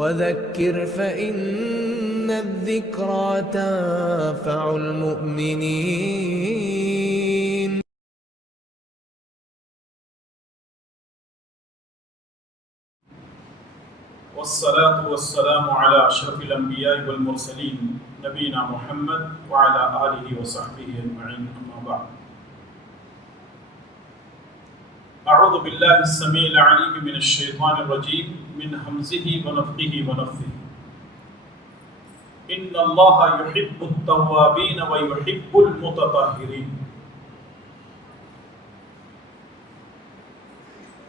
وذكر فإن الذكرى تنفع المؤمنين. والصلاة والسلام على أشرف الأنبياء والمرسلين نبينا محمد وعلى آله وصحبه أجمعين، أما بعد. أعوذ بالله السميع العليم من الشيطان الرجيم من همزه ونفخه ونفثه. إن الله يحب التوابين ويحب المتطهرين.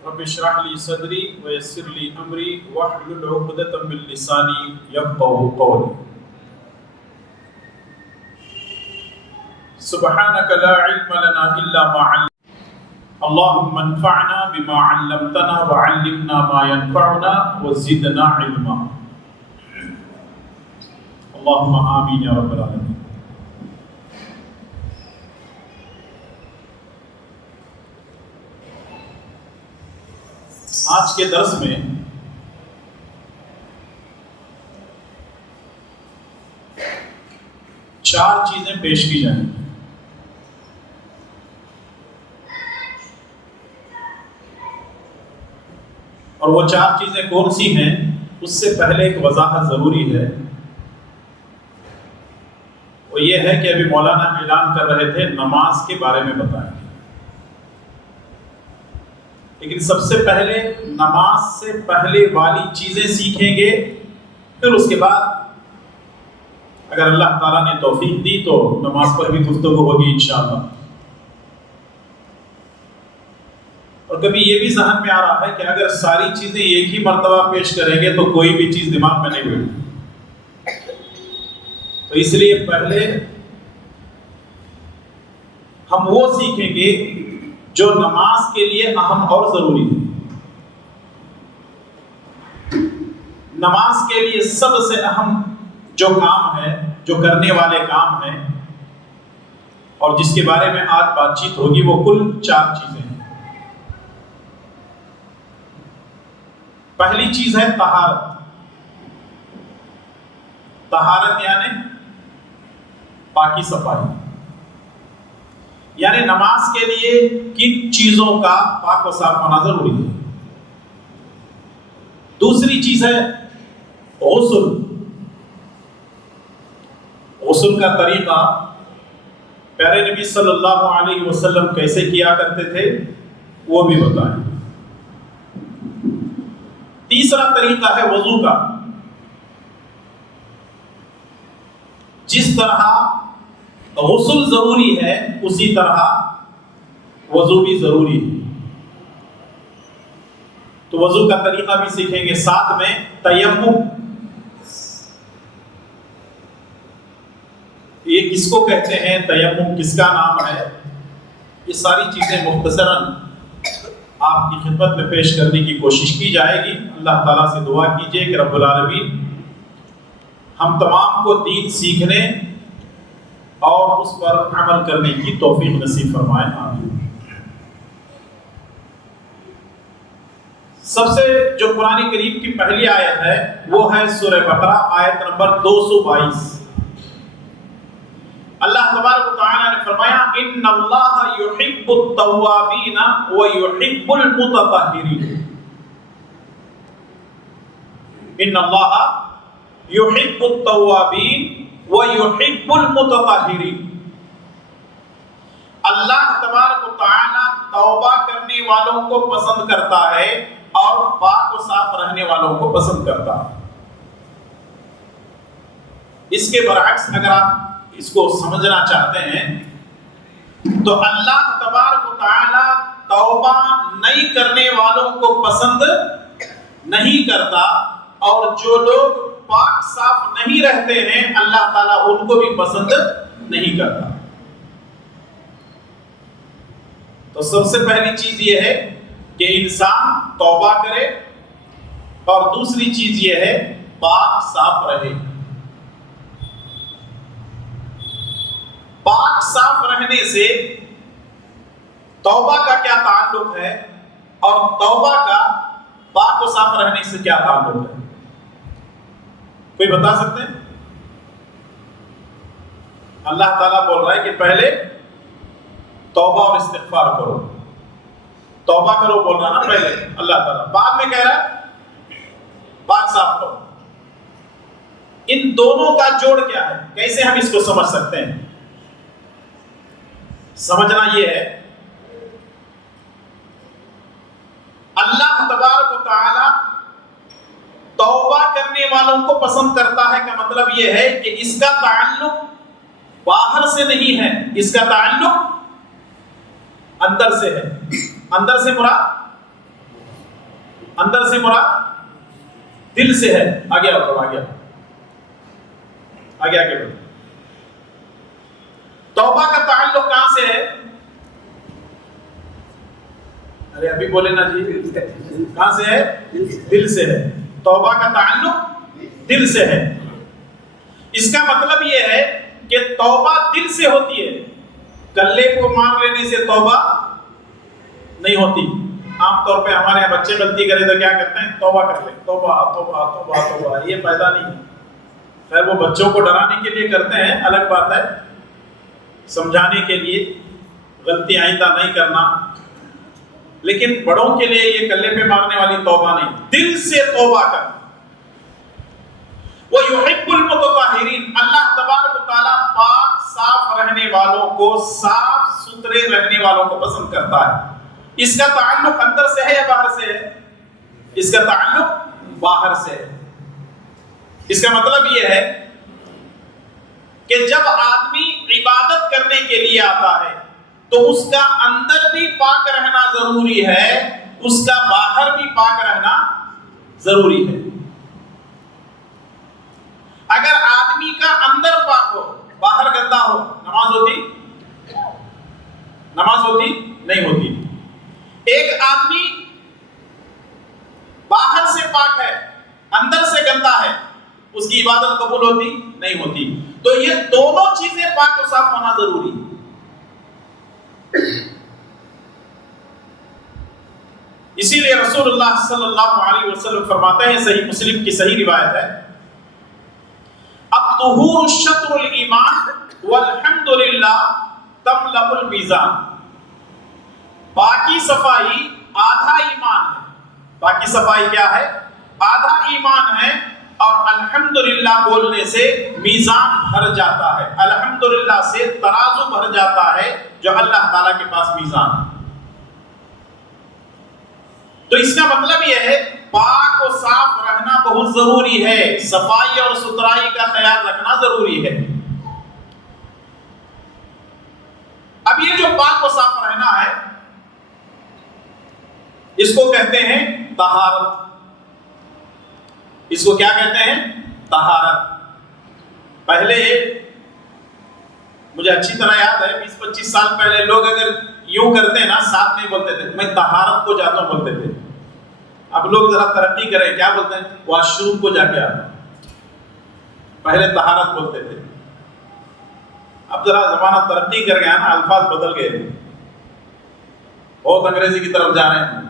رب اشرح لي صدري ويسر لي أمري واحلل عقدة من لساني يفقهوا قولي. سبحانك لا علم لنا إلا ما علمتنا. اللهم انفعنا بما علمتنا وعلمنا ما ينفعنا وزدنا علما. اللهم آمین یا رب العالمین. آج کے درس میں چار چیزیں پیش کی جائیں. اور وہ چار چیزیں کون سی ہیں اس سے پہلے ایک وضاحت ضروری ہے. وہ یہ ہے کہ ابھی مولانا اعلان کر رہے تھے نماز کے بارے میں بتائیں گے، لیکن سب سے پہلے نماز سے پہلے والی چیزیں سیکھیں گے، پھر اس کے بعد اگر اللہ تعالیٰ نے توفیق دی تو نماز پر بھی گفتگو ہوگی انشاءاللہ. اور کبھی یہ بھی ذہن میں آ رہا ہے کہ اگر ساری چیزیں ایک ہی مرتبہ پیش کریں گے تو کوئی بھی چیز دماغ میں نہیں بیٹھے، تو اس لیے پہلے ہم وہ سیکھیں گے جو نماز کے لیے اہم اور ضروری ہے. نماز کے لیے سب سے اہم جو کام ہے، جو کرنے والے کام ہیں اور جس کے بارے میں آج بات چیت ہوگی، وہ کل چار چیزیں ہیں. پہلی چیز ہے طہارت. طہارت یعنی پاکی صفائی، یعنی نماز کے لیے کن چیزوں کا پاک و صاف ہونا ضروری ہے. دوسری چیز ہے غسل. غسل کا طریقہ پیارے نبی صلی اللہ علیہ وسلم کیسے کیا کرتے تھے وہ بھی بتائیں. تیسرا طریقہ ہے وضو کا. جس طرح غسل ضروری ہے اسی طرح وضو بھی ضروری ہے، تو وضو کا طریقہ بھی سیکھیں گے. ساتھ میں تیمم، یہ کس کو کہتے ہیں، تیمم کس کا نام ہے، یہ ساری چیزیں مختصراً آپ کی خدمت میں پیش کرنے کی کوشش کی جائے گی. اللہ تعالیٰ سے دعا کیجئے کہ رب العالمین ہم تمام کو دین سیکھنے اور اس پر عمل کرنے کی توفیق نصیب فرمائے. آمین. سب سے جو قرآن کریم کی پہلی آیت ہے وہ ہے سورہ بقرہ آیت نمبر 222. اللہ تبارک و تعالی نے فرمایا ان اللہ یحب التوابین ویحب المتطہرین. ان اللہ یحب التوابین ویحب المتطہرین. اللہ تبارک و تعالی توبہ کرنے والوں کو پسند کرتا ہے اور پاک و صاف رہنے والوں کو پسند کرتا ہے. اس کے برعکس اگر آپ اس کو سمجھنا چاہتے ہیں تو اللہ تبارک و تعالی توبہ نہیں کرنے والوں کو پسند نہیں کرتا، اور جو لوگ پاک صاف نہیں رہتے ہیں اللہ تعالیٰ ان کو بھی پسند نہیں کرتا. تو سب سے پہلی چیز یہ ہے کہ انسان توبہ کرے، اور دوسری چیز یہ ہے پاک صاف رہے. پاک صاف رہنے سے توبہ کا کیا تعلق ہے اور توبہ کا پاک و صاف رہنے سے کیا تعلق ہے؟ کوئی بتا سکتے ہیں؟ اللہ تعالیٰ بول رہا ہے کہ پہلے توبہ اور استغفار کرو. توبہ کرو بول رہا نا پہلے اللہ تعالیٰ، بعد میں کہہ رہا ہے پاک صاف کرو. ان دونوں کا جوڑ کیا ہے؟ کیسے ہم اس کو سمجھ سکتے ہیں؟ سمجھنا یہ ہے، اللہ تبارک و تعالی توبہ کرنے والوں کو پسند کرتا ہے کا مطلب یہ ہے کہ اس کا تعلق باہر سے نہیں ہے، اس کا تعلق اندر سے ہے. اندر سے مراد دل سے ہے. آگے بڑھو. توبہ کا تعلق کہاں سے ہے؟ ارے ابھی بولے نا جی، کہاں سے ہے؟ دل سے ہے. توبہ کا تعلق دل سے ہے. اس کا مطلب یہ ہے کہ توبہ دل سے ہوتی ہے. کلے کو مار لینے سے توبہ نہیں ہوتی. عام طور پہ ہمارے یہاں بچے غلطی کرے تو کیا کرتے ہیں؟ توبہ کر لیں. توبہ توبہ توبہ توبہ، یہ فائدہ نہیں ہے. خیر وہ بچوں کو ڈرانے کے لیے کرتے ہیں، الگ بات ہے، سمجھانے کے لیے غلطی آئندہ نہیں کرنا. لیکن بڑوں کے لیے یہ کلے پہ مارنے والی توبہ نہیں، دل سے توبہ کر. وَيُحِبُّ الْمُتَطَهِّرِينَ، اللہ تبارک و تعالیٰ پاک صاف رہنے والوں کو، صاف ستھرے رہنے والوں کو پسند کرتا ہے. اس کا تعلق اندر سے ہے یا باہر سے ہے؟ اس کا تعلق باہر سے ہے. اس کا مطلب یہ ہے کہ جب آدمی عبادت کرنے کے لیے آتا ہے تو اس کا اندر بھی پاک رہنا ضروری ہے، اس کا باہر بھی پاک رہنا ضروری ہے. اگر آدمی کا اندر پاک ہو، باہر گندا ہو، نماز ہوتی نہیں ہوتی. ایک آدمی باہر سے پاک ہے، اندر سے گندا ہے، اس کی عبادت قبول ہوتی نہیں ہوتی. تو یہ دونوں چیزیں پاک و صاف ہونا ضروری. اسی لیے رسول اللہ صلی اللہ علیہ وسلم فرماتے ہیں، صحیح مسلم کی صحیح روایت ہے، الطہور شطر الایمان والحمدللہ تملأ المیزان. باقی صفائی آدھا ایمان ہے. باقی صفائی کیا ہے؟ آدھا ایمان ہے. اور الحمدللہ بولنے سے میزان بھر جاتا ہے. الحمدللہ سے ترازو بھر جاتا ہے جو اللہ تعالیٰ کے پاس میزان ہے. تو اس کا مطلب یہ ہے پاک و صاف رہنا بہت ضروری ہے. صفائی اور ستھرائی کا خیال رکھنا ضروری ہے. اب یہ جو پاک و صاف رہنا ہے اس کو کہتے ہیں طہارت. اس کو کیا کہتے ہیں؟ طہارت. پہلے مجھے اچھی طرح یاد ہے 20-25 سال پہلے لوگ اگر یوں کرتے ہیں نا، ساتھ میں بولتے تھے میں طہارت کو جاتا ہوں بولتے تھے. اب لوگ ذرا ترقی کریں، کیا بولتے ہیں؟ واش روم کو جا کے آتا. پہلے طہارت بولتے تھے. اب ذرا زمانہ ترقی کر گیا نا، الفاظ بدل گئے، بہت انگریزی کی طرف جا رہے ہیں.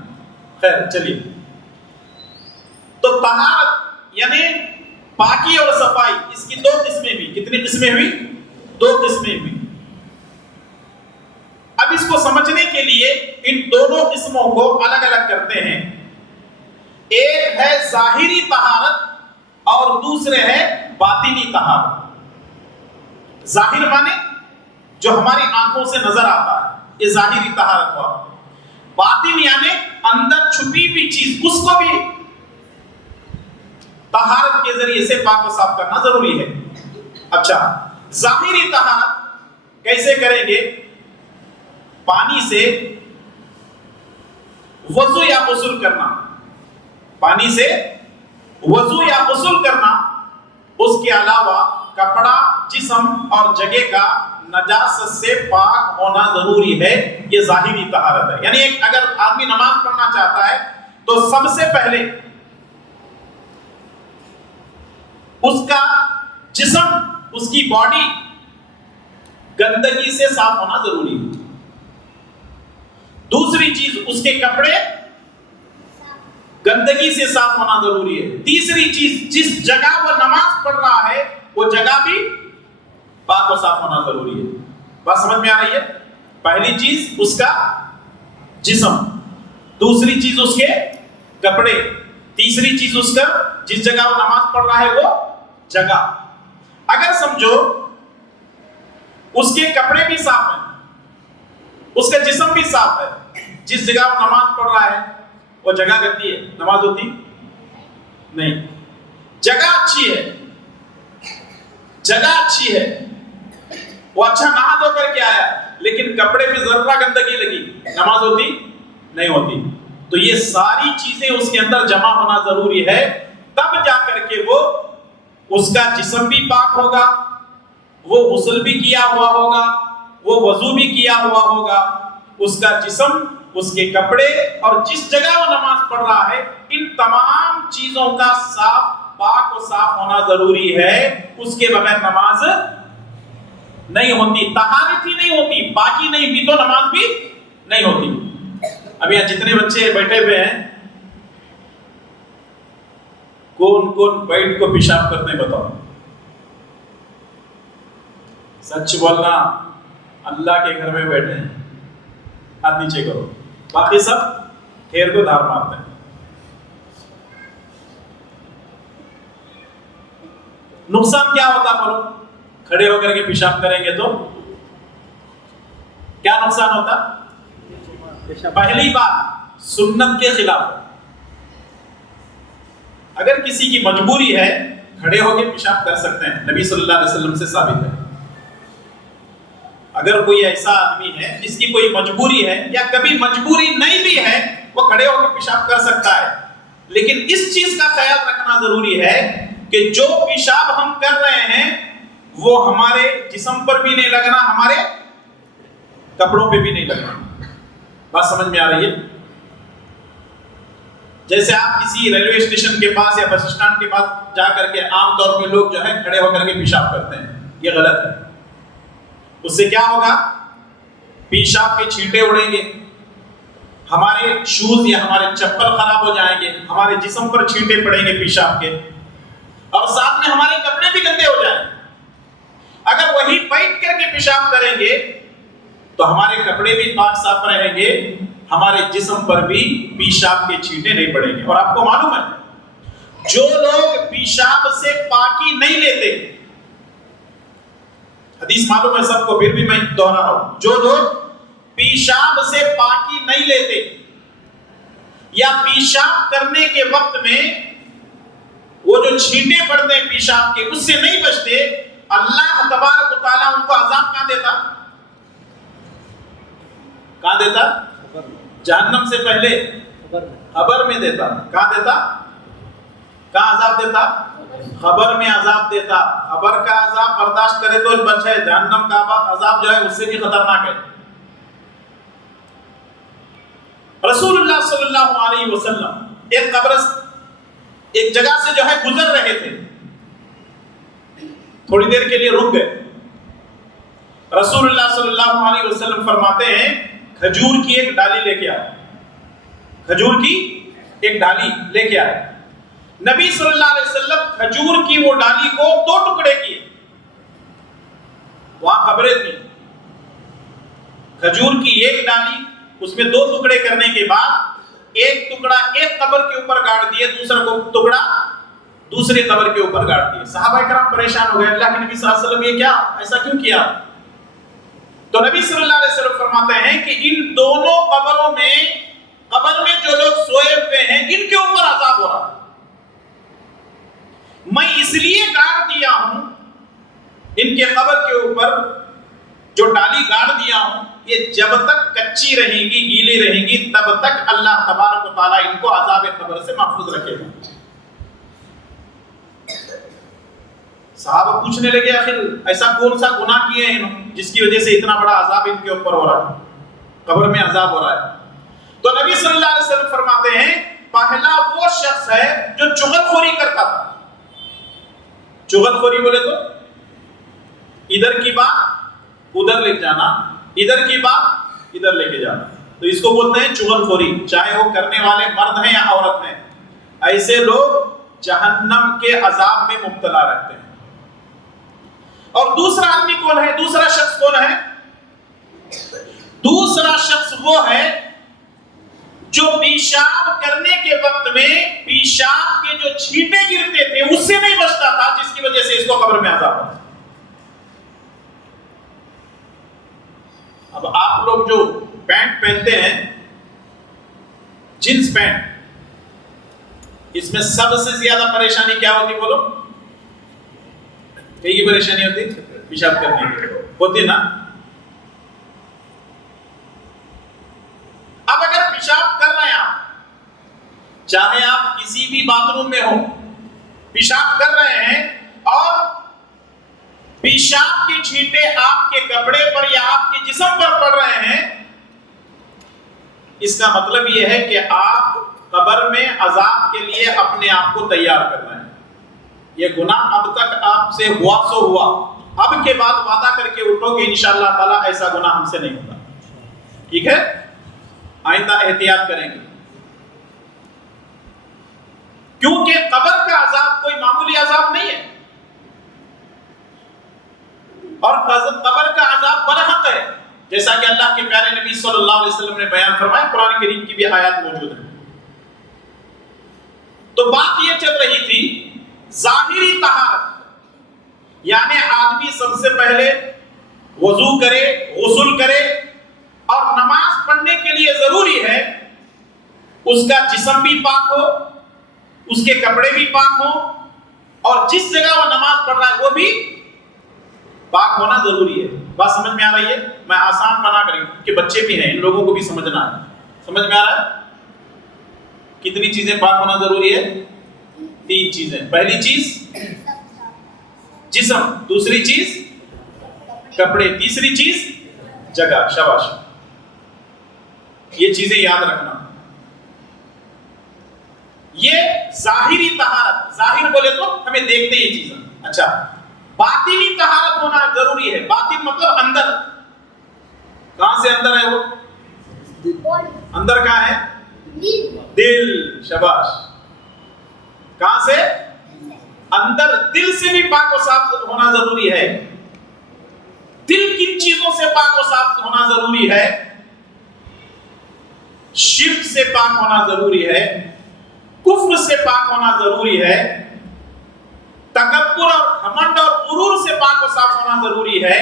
خیر چلیے. تو طہارت یعنی پاکی اور صفائی، اس کی دو قسمیں ہوئی. کتنی قسمیں ہوئی؟ دو قسمیں ہوئی. اب اس کو سمجھنے کے لیے ان دونوں قسموں کو الگ الگ کرتے ہیں. ایک ہے ظاہری طہارت اور دوسرے ہے باطنی طہارت. ظاہر مانے جو ہماری آنکھوں سے نظر آتا ہے، یہ ظاہری طہارت ہوا. باطن یعنی اندر چھپی ہوئی چیز، اس کو بھی طہارت کے ذریعے سے پاک و صاف کرنا ضروری ہے. اچھا، ظاہری طہارت کیسے کریں گے؟ پانی سے وضو یا غسل کرنا. پانی سے وضو یا غسل کرنا. اس کے علاوہ کپڑا، جسم اور جگہ کا نجاست سے پاک ہونا ضروری ہے. یہ ظاہری طہارت ہے. یعنی اگر آدمی نماز پڑھنا چاہتا ہے تو سب سے پہلے اس کا جسم، اس کی باڈی گندگی سے صاف ہونا ضروری ہے. دوسری چیز اس کے کپڑے گندگی سے صاف ہونا ضروری ہے. تیسری چیز جس جگہ وہ نماز نماز پڑھ رہا ہے وہ جگہ بھی پاک و صاف ہونا ضروری ہے. بات سمجھ میں آ رہی ہے؟ پہلی چیز اس کا جسم، دوسری چیز اس کے کپڑے، تیسری چیز اس کا جس جگہ وہ نماز پڑھ رہا ہے وہ جگہ. اگر سمجھو اس کے کپڑے بھی صاف ہیں، اس کا جسم بھی صاف ہے، جس جگہ وہ نماز پڑھ رہا ہے وہ جگہ گندی ہے، نماز ہوتی نہیں. جگہ اچھی ہے، جگہ اچھی ہے، وہ اچھا نہا دھو کر کے آیا لیکن کپڑے میں ذرہ گندگی لگی، نماز ہوتی نہیں ہوتی. تو یہ ساری چیزیں اس کے اندر جمع ہونا ضروری ہے، تب جا کر کے وہ اس کا جسم بھی پاک ہوگا، وہ غسل بھی کیا ہوا ہوگا، وہ وضو بھی کیا ہوا ہوگا، اس کا جسم، اس کے کپڑے اور جس جگہ وہ نماز پڑھ رہا ہے ان تمام چیزوں کا صاف پاک و صاف ہونا ضروری ہے. اس کے بغیر نماز نہیں ہوتی، طہارت ہی نہیں ہوتی، پاکی نہیں ہوئی تو نماز بھی نہیں ہوتی. اب یہاں جتنے بچے بیٹھے ہوئے ہیں کون کون بیٹھ کو پیشاب کرتے ہیں بتاؤ؟ سچ بولنا، اللہ کے گھر میں بیٹھے ہیں ہاتھ نیچے کرو، باقی سب ٹھیر کو دھار مارتے ہیں. نقصان کیا ہوتا بولو؟ کھڑے ہو کر کے پیشاب کریں گے تو کیا نقصان ہوتا؟ پہلی بات سنت کے خلاف. اگر کسی کی مجبوری ہے کھڑے ہو کے پیشاب کر سکتے ہیں، نبی صلی اللہ علیہ وسلم سے ثابت ہے. اگر کوئی ایسا آدمی ہے جس کی کوئی مجبوری ہے یا کبھی مجبوری نہیں بھی ہے وہ کھڑے ہو کے پیشاب کر سکتا ہے. لیکن اس چیز کا خیال رکھنا ضروری ہے کہ جو پیشاب ہم کر رہے ہیں وہ ہمارے جسم پر بھی نہیں لگنا، ہمارے کپڑوں پہ بھی نہیں لگنا. بات سمجھ میں آ رہی ہے؟ جیسے آپ کسی ریلوے اسٹیشن کے پاس یا بس اسٹینڈ کے پاس جا کر کے عام طور پہ لوگ جو ہے کھڑے ہو کر کے پیشاب کرتے ہیں، یہ غلط ہے. اس سے کیا ہوگا؟ پیشاب کے چھینٹے اڑیں گے، ہمارے شوز یا ہمارے چپل خراب ہو جائیں گے، ہمارے جسم پر چھینٹے پڑیں گے پیشاب کے، اور ساتھ میں ہمارے کپڑے بھی گندے ہو جائیں گے. اگر وہی بیٹھ کر کے پیشاب کریں گے تو ہمارے کپڑے بھی پاک صاف رہیں گے، ہمارے جسم پر بھی پیشاب کے چھینٹے نہیں پڑیں گے. اور آپ کو معلوم ہے جو لوگ پیشاب سے پاکی نہیں لیتے، حدیث معلوم ہے سب کو پھر بھی میں دوہرا رہا ہوں، جو لوگ پیشاب سے پاکی نہیں لیتے یا پیشاب کرنے کے وقت میں وہ جو چھینٹے پڑتے ہیں پیشاب کے اس سے نہیں بچتے، اللہ تبارک و تعالیٰ ان کو عذاب کہاں دیتا؟ کہاں دیتا؟ جہنم سے پہلے خبر میں دیتا. کہاں دیتا؟ کہاں عذاب دیتا؟ خبر میں عذاب دیتا. خبر کا عذاب برداشت کرے تو بچ ہے، جہنم کا عذاب جو ہے اس سے بھی خطرناک ہے. رسول اللہ صلی اللہ علیہ وسلم ایک جگہ سے جو ہے گزر رہے تھے، تھوڑی دیر کے لیے رک گئے. رسول اللہ صلی اللہ علیہ وسلم فرماتے ہیں کھجور کی ایک ڈالی لے کے آئے، کھجور کی ایک ڈالی لے کے آئے. نبی صلی اللہ علیہ وسلم کھجور کی وہ ڈالی کو 2 ٹکڑے کیے. وہاں قبریں تھیں، کھجور کی ایک ڈالی اس میں 2 ٹکڑے کرنے کے بعد ایک ٹکڑا ایک قبر کے اوپر گاڑ دیے، دوسرا ٹکڑا دوسرے قبر کے اوپر گاڑ دیے. صحابہ کرام پریشان ہو گئے، اللہ کے نبی صلی اللہ علیہ وسلم یہ کیا، ایسا کیوں کیا؟ تو نبی صلی اللہ علیہ وسلم فرماتے ہیں کہ ان دونوں قبروں میں، قبر میں جو لوگ سوئے ہوئے ہیں ان کے اوپر عذاب ہو رہا. میں اس لیے گاڑ دیا ہوں ان کے قبر کے اوپر جو ڈالی گاڑ دیا ہوں، یہ جب تک کچی رہے گی، گیلی رہے گی، تب تک اللہ تبارک و تعالیٰ ان کو عذاب قبر سے محفوظ رکھے گا. صحابہ پوچھنے لگے آخر ایسا کون سا گناہ کیے ہیں جس کی وجہ سے اتنا بڑا عذاب ان کے اوپر ہو رہا ہے، قبر میں عذاب ہو رہا ہے. تو نبی صلی اللہ علیہ وسلم فرماتے ہیں پہلا وہ شخص ہے جو چغل خوری کرتا تھا. چغل خوری بولے تو ادھر کی بات ادھر لے جانا، ادھر کی بات ادھر لے کے جانا، تو اس کو بولتے ہیں چغل خوری، چاہے وہ کرنے والے مرد ہیں یا عورت ہیں. ایسے لوگ جہنم کے عذاب میں مبتلا رہتے ہیں. اور دوسرا آدمی کون ہے؟ دوسرا شخص کون ہے؟ دوسرا شخص وہ ہے جو پیشاب کرنے کے وقت میں پیشاب کے جو چھینٹے گرتے تھے اس سے نہیں بچتا تھا، جس کی وجہ سے اس کو قبر میں عذاب ہوتا. اب آپ لوگ جو پینٹ پہنتے ہیں، جینس پینٹ، اس میں سب سے زیادہ پریشانی کیا ہوتی بولو؟ کئی کی پریشانی ہوتی؟ پیشاب کرنے کی ہوتی نا. اب اگر پیشاب کر رہے ہیں آپ، چاہے آپ کسی بھی باتھ روم میں ہو، پیشاب کر رہے ہیں اور پیشاب کے چھینٹے آپ کے کپڑے پر یا آپ کے جسم پر پڑ رہے ہیں، اس کا مطلب یہ ہے کہ آپ قبر میں عذاب کے لیے اپنے آپ کو تیار کر رہے ہیں. یہ گناہ اب تک آپ سے ہوا سو ہوا، اب کے بعد وعدہ کر کے اٹھو کہ انشاءاللہ تعالی ایسا گناہ ہم سے نہیں ہوگا. ٹھیک ہے؟ آئندہ احتیاط کریں گے، کیونکہ قبر کا عذاب کوئی معمولی عذاب نہیں ہے، اور قبر کا عذاب برحق ہے، جیسا کہ اللہ کے پیارے نبی صلی اللہ علیہ وسلم نے بیان فرمایا. قرآن کریم کی بھی آیات موجود ہیں. تو بات یہ چل رہی تھی ظاہری طہارت، یعنی آدمی سب سے پہلے وضو کرے، غسل کرے، اور نماز پڑھنے کے لیے ضروری ہے اس کا جسم بھی پاک ہو، اس کے کپڑے بھی پاک ہوں، اور جس جگہ وہ نماز پڑھ رہا ہے وہ بھی پاک ہونا ضروری ہے. بات سمجھ میں آ رہی ہے؟ میں آسان بنا کریں کہ بچے بھی ہیں، ان لوگوں کو بھی سمجھنا ہے. سمجھ میں آ رہا ہے؟ کتنی چیزیں پاک ہونا ضروری ہے؟ 3 چیزیں. پہلی چیز جسم، دوسری چیز کپڑے، تیسری چیز جگہ. شاباش، یہ چیزیں یاد رکھنا. یہ ظاہری طہارت، ظاہر بولے تو ہمیں دیکھتے یہ چیزیں. اچھا، باطنی طہارت ہونا ضروری ہے. باطن مطلب اندر. کہاں سے اندر ہے وہ؟ اندر کہاں ہے؟ دل. شاباش. کہاں سے؟ اندر. دل سے بھی پاک و صاف ہونا ضروری ہے. دل کن چیزوں سے پاک و صاف ہونا ضروری ہے؟ شرک سے پاک ہونا ضروری ہے، کفر سے پاک ہونا ضروری ہے، تکبر اور گھمنڈ اور غرور سے پاک و صاف ہونا ضروری ہے،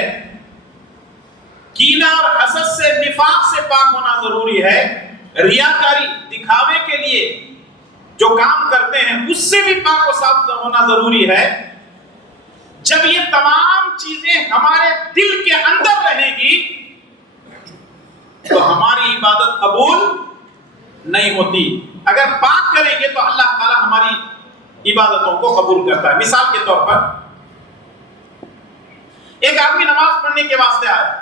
کینہ اور حسد سے، نفاق سے پاک ہونا ضروری ہے، ریاکاری، دکھاوے کے لیے جو کام کرتے ہیں اس سے بھی پاک و صاف ہونا ضروری ہے. جب یہ تمام چیزیں ہمارے دل کے اندر رہیں گی تو ہماری عبادت قبول نہیں ہوتی. اگر پاک کریں گے تو اللہ تعالی ہماری عبادتوں کو قبول کرتا ہے. مثال کے طور پر ایک آدمی نماز پڑھنے کے واسطے آیا،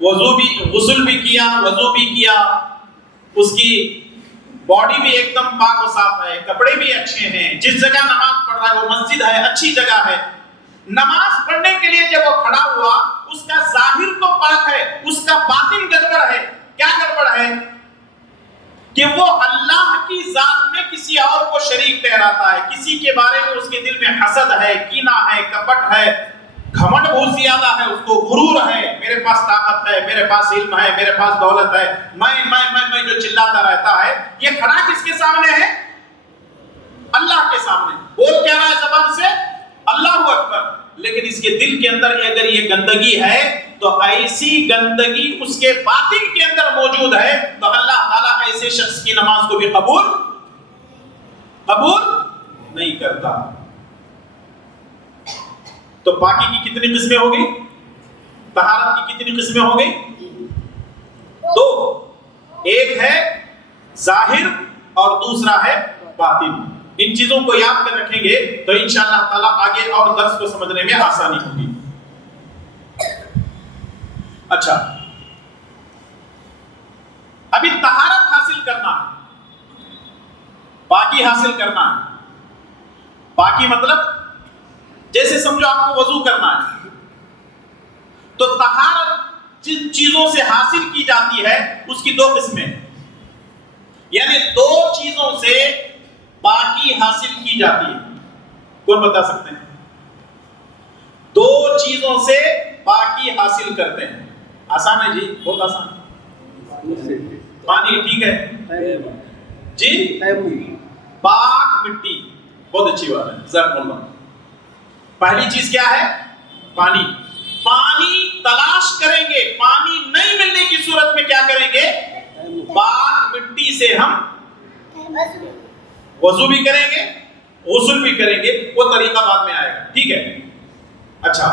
غسل بھی کیا، وضو بھی کیا، اس کی باڈی بھی ایک دم پاک و صاف ہے، کپڑے بھی اچھے ہیں، جس جگہ نماز پڑھ رہا ہے وہ مسجد ہے، اچھی جگہ ہے. نماز پڑھنے کے لیے جب وہ کھڑا ہوا، اس کا ظاہر تو پاک ہے، اس کا باطن گڑبڑ ہے. کیا گڑبڑ ہے؟ کہ وہ اللہ کی ذات میں کسی اور کو شریک ٹھہراتا ہے، کسی کے بارے میں اس کے دل میں حسد ہے، کینہ ہے، کپٹ ہے، گھمنڈ بہت زیادہ ہے، اس کو غرور ہے، میرے پاس طاقت ہے، میرے پاس علم ہے، میرے پاس دولت ہے، میں جو چلاتا رہتا ہے. یہ کھڑا کس کے سامنے ہے؟ اللہ کے سامنے. بول کیا رہا ہے زبان سے؟ اللہ اکبر. لیکن اس کے دل کے اندر اگر یہ گندگی ہے تو ایسی گندگی اس کے باطن کے اندر موجود ہے تو اللہ تعالیٰ ایسے شخص کی نماز کو بھی قبول نہیں کرتا. تو پاکی کی کتنی قسمیں ہو گئی؟ طہارت کی کتنی قسمیں ہو گئی؟ 2. ایک ہے ظاہر اور دوسرا ہے باطن. ان چیزوں کو یاد کر رکھیں گے تو انشاءاللہ تعالیٰ آگے اور درس کو سمجھنے میں آسانی ہوگی. اچھا، ابھی طہارت حاصل کرنا ہے، پاکی حاصل کرنا ہے. پاکی مطلب جیسے سمجھو آپ کو وضو کرنا ہے تو طہارت جن چیزوں سے حاصل کی جاتی ہے اس کی 2 قسمیں، یعنی 2 چیزوں سے پاکی حاصل کی جاتی ہے؟ کون بتا سکتے ہیں؟ دو چیزوں سے پاکی حاصل کرتے ہیں. آسان ہے جی، بہت آسان. پانی، ٹھیک ہے جی. پاک مٹی، بہت اچھی بات ہے، جزاک اللہ. پہلی چیز کیا ہے؟ پانی. پانی تلاش کریں گے، پانی نہیں ملنے کی صورت میں کیا کریں گے؟ پاک مٹی سے ہم وضو بھی کریں گے، غسل بھی کریں گے. وہ طریقہ بعد میں آئے گا، ٹھیک ہے. اچھا،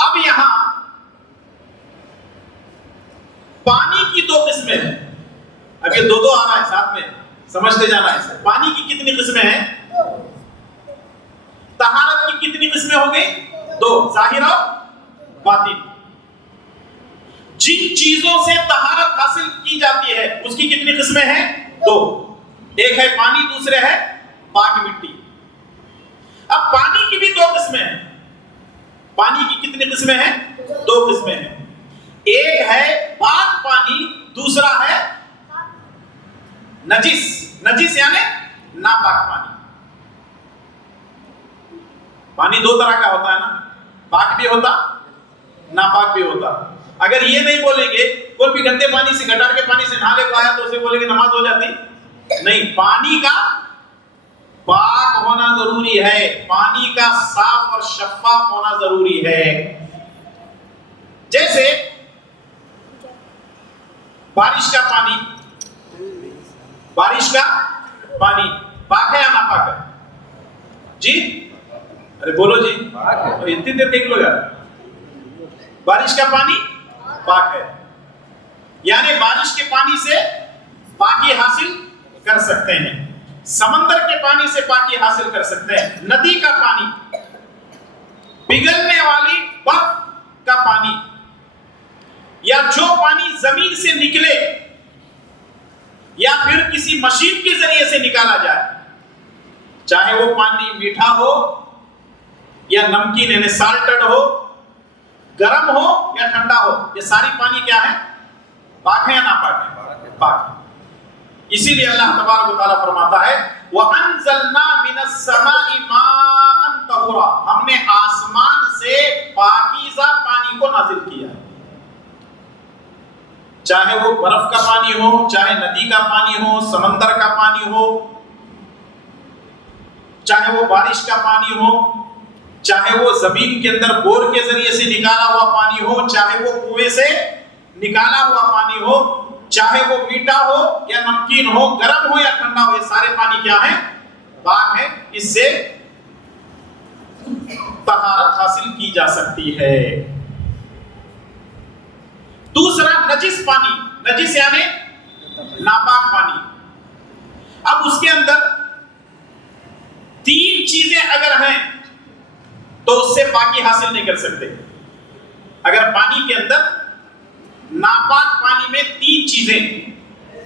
اب یہاں پانی کی دو قسمیں ہیں. اب یہ دو آ رہا ہے ساتھ میں، سمجھتے جانا ہے. پانی کی کتنی قسمیں ہیں؟ طہارت کی کتنی قسمیں ہو گئی؟ دو، ظاہر اور باطن. جن چیزوں سے طہارت حاصل کی جاتی ہے اس کی کتنی قسمیں ہیں؟ دو. ایک ہے پانی، دوسرے ہے پاک مٹی. اب پانی کی بھی دو قسمیں ہیں. پانی کی کتنی قسمیں ہیں؟ دو قسمیں ہیں. ایک ہے پاک پانی، دوسرا ہے نجس. نجس یعنی ناپاک پانی. پانی دو طرح کا ہوتا ہے نا، پاک بھی ہوتا، ناپاک بھی ہوتا. اگر یہ نہیں بولیں گے کوئی بھی گندے پانی سے، گٹار کے پانی سے نہانے کو آیا تو اسے بولیں گے نماز ہو جاتی؟ نہیں. پانی کا پاک ہونا ضروری ہے، پانی کا صاف اور شفاف ہونا ضروری ہے. جیسے بارش کا پانی، بارش کا پانی پاک ہے یا ناپاک ہے؟ جی ارے بولو جی، اتنی دیر دیکھ لو یار. بارش کا پانی پاک ہے، یعنی بارش کے پانی سے پاکی حاصل کر سکتے ہیں. سمندر کے پانی سے پاکی حاصل کر سکتے ہیں. ندی کا پانی، پگھلنے والی برف کا پانی، یا جو پانی زمین سے نکلے یا پھر کسی مشین کے ذریعے سے نکالا جائے، چاہے وہ پانی میٹھا ہو یا نمکین یعنی سالٹڈ ہو، گرم ہو یا ٹھنڈا ہو، یہ ساری پانی کیا ہے؟ پاک ہے یا ناپاک ہے؟ پاک. اسی لیے اللہ تبارک و تعالیٰ فرماتا ہے وَأَنزَلْنَا مِنَ السَّمَاءِ مَاءً طَهُورًا، ہم نے آسمان سے پاکیزہ پانی کو نازل کیا. چاہے وہ برف کا پانی ہو، چاہے ندی کا پانی ہو، سمندر کا پانی ہو، چاہے وہ بارش کا پانی ہو، چاہے وہ زمین کے اندر بور کے ذریعے سے نکالا ہوا پانی ہو، چاہے وہ کنویں سے نکالا ہوا پانی ہو، چاہے وہ میٹھا ہو یا نمکین ہو، گرم ہو یا ٹھنڈا ہو، یہ سارے پانی کیا ہیں؟ پاک ہیں. اس سے طہارت حاصل کی جا سکتی ہے. دوسرا نجس پانی، نجس یعنی ناپاک پانی. اب اس کے اندر تین چیزیں اگر ہیں تو اس سے پاکی حاصل نہیں کر سکتے. اگر پانی کے اندر ناپاک پانی میں تین چیزیں،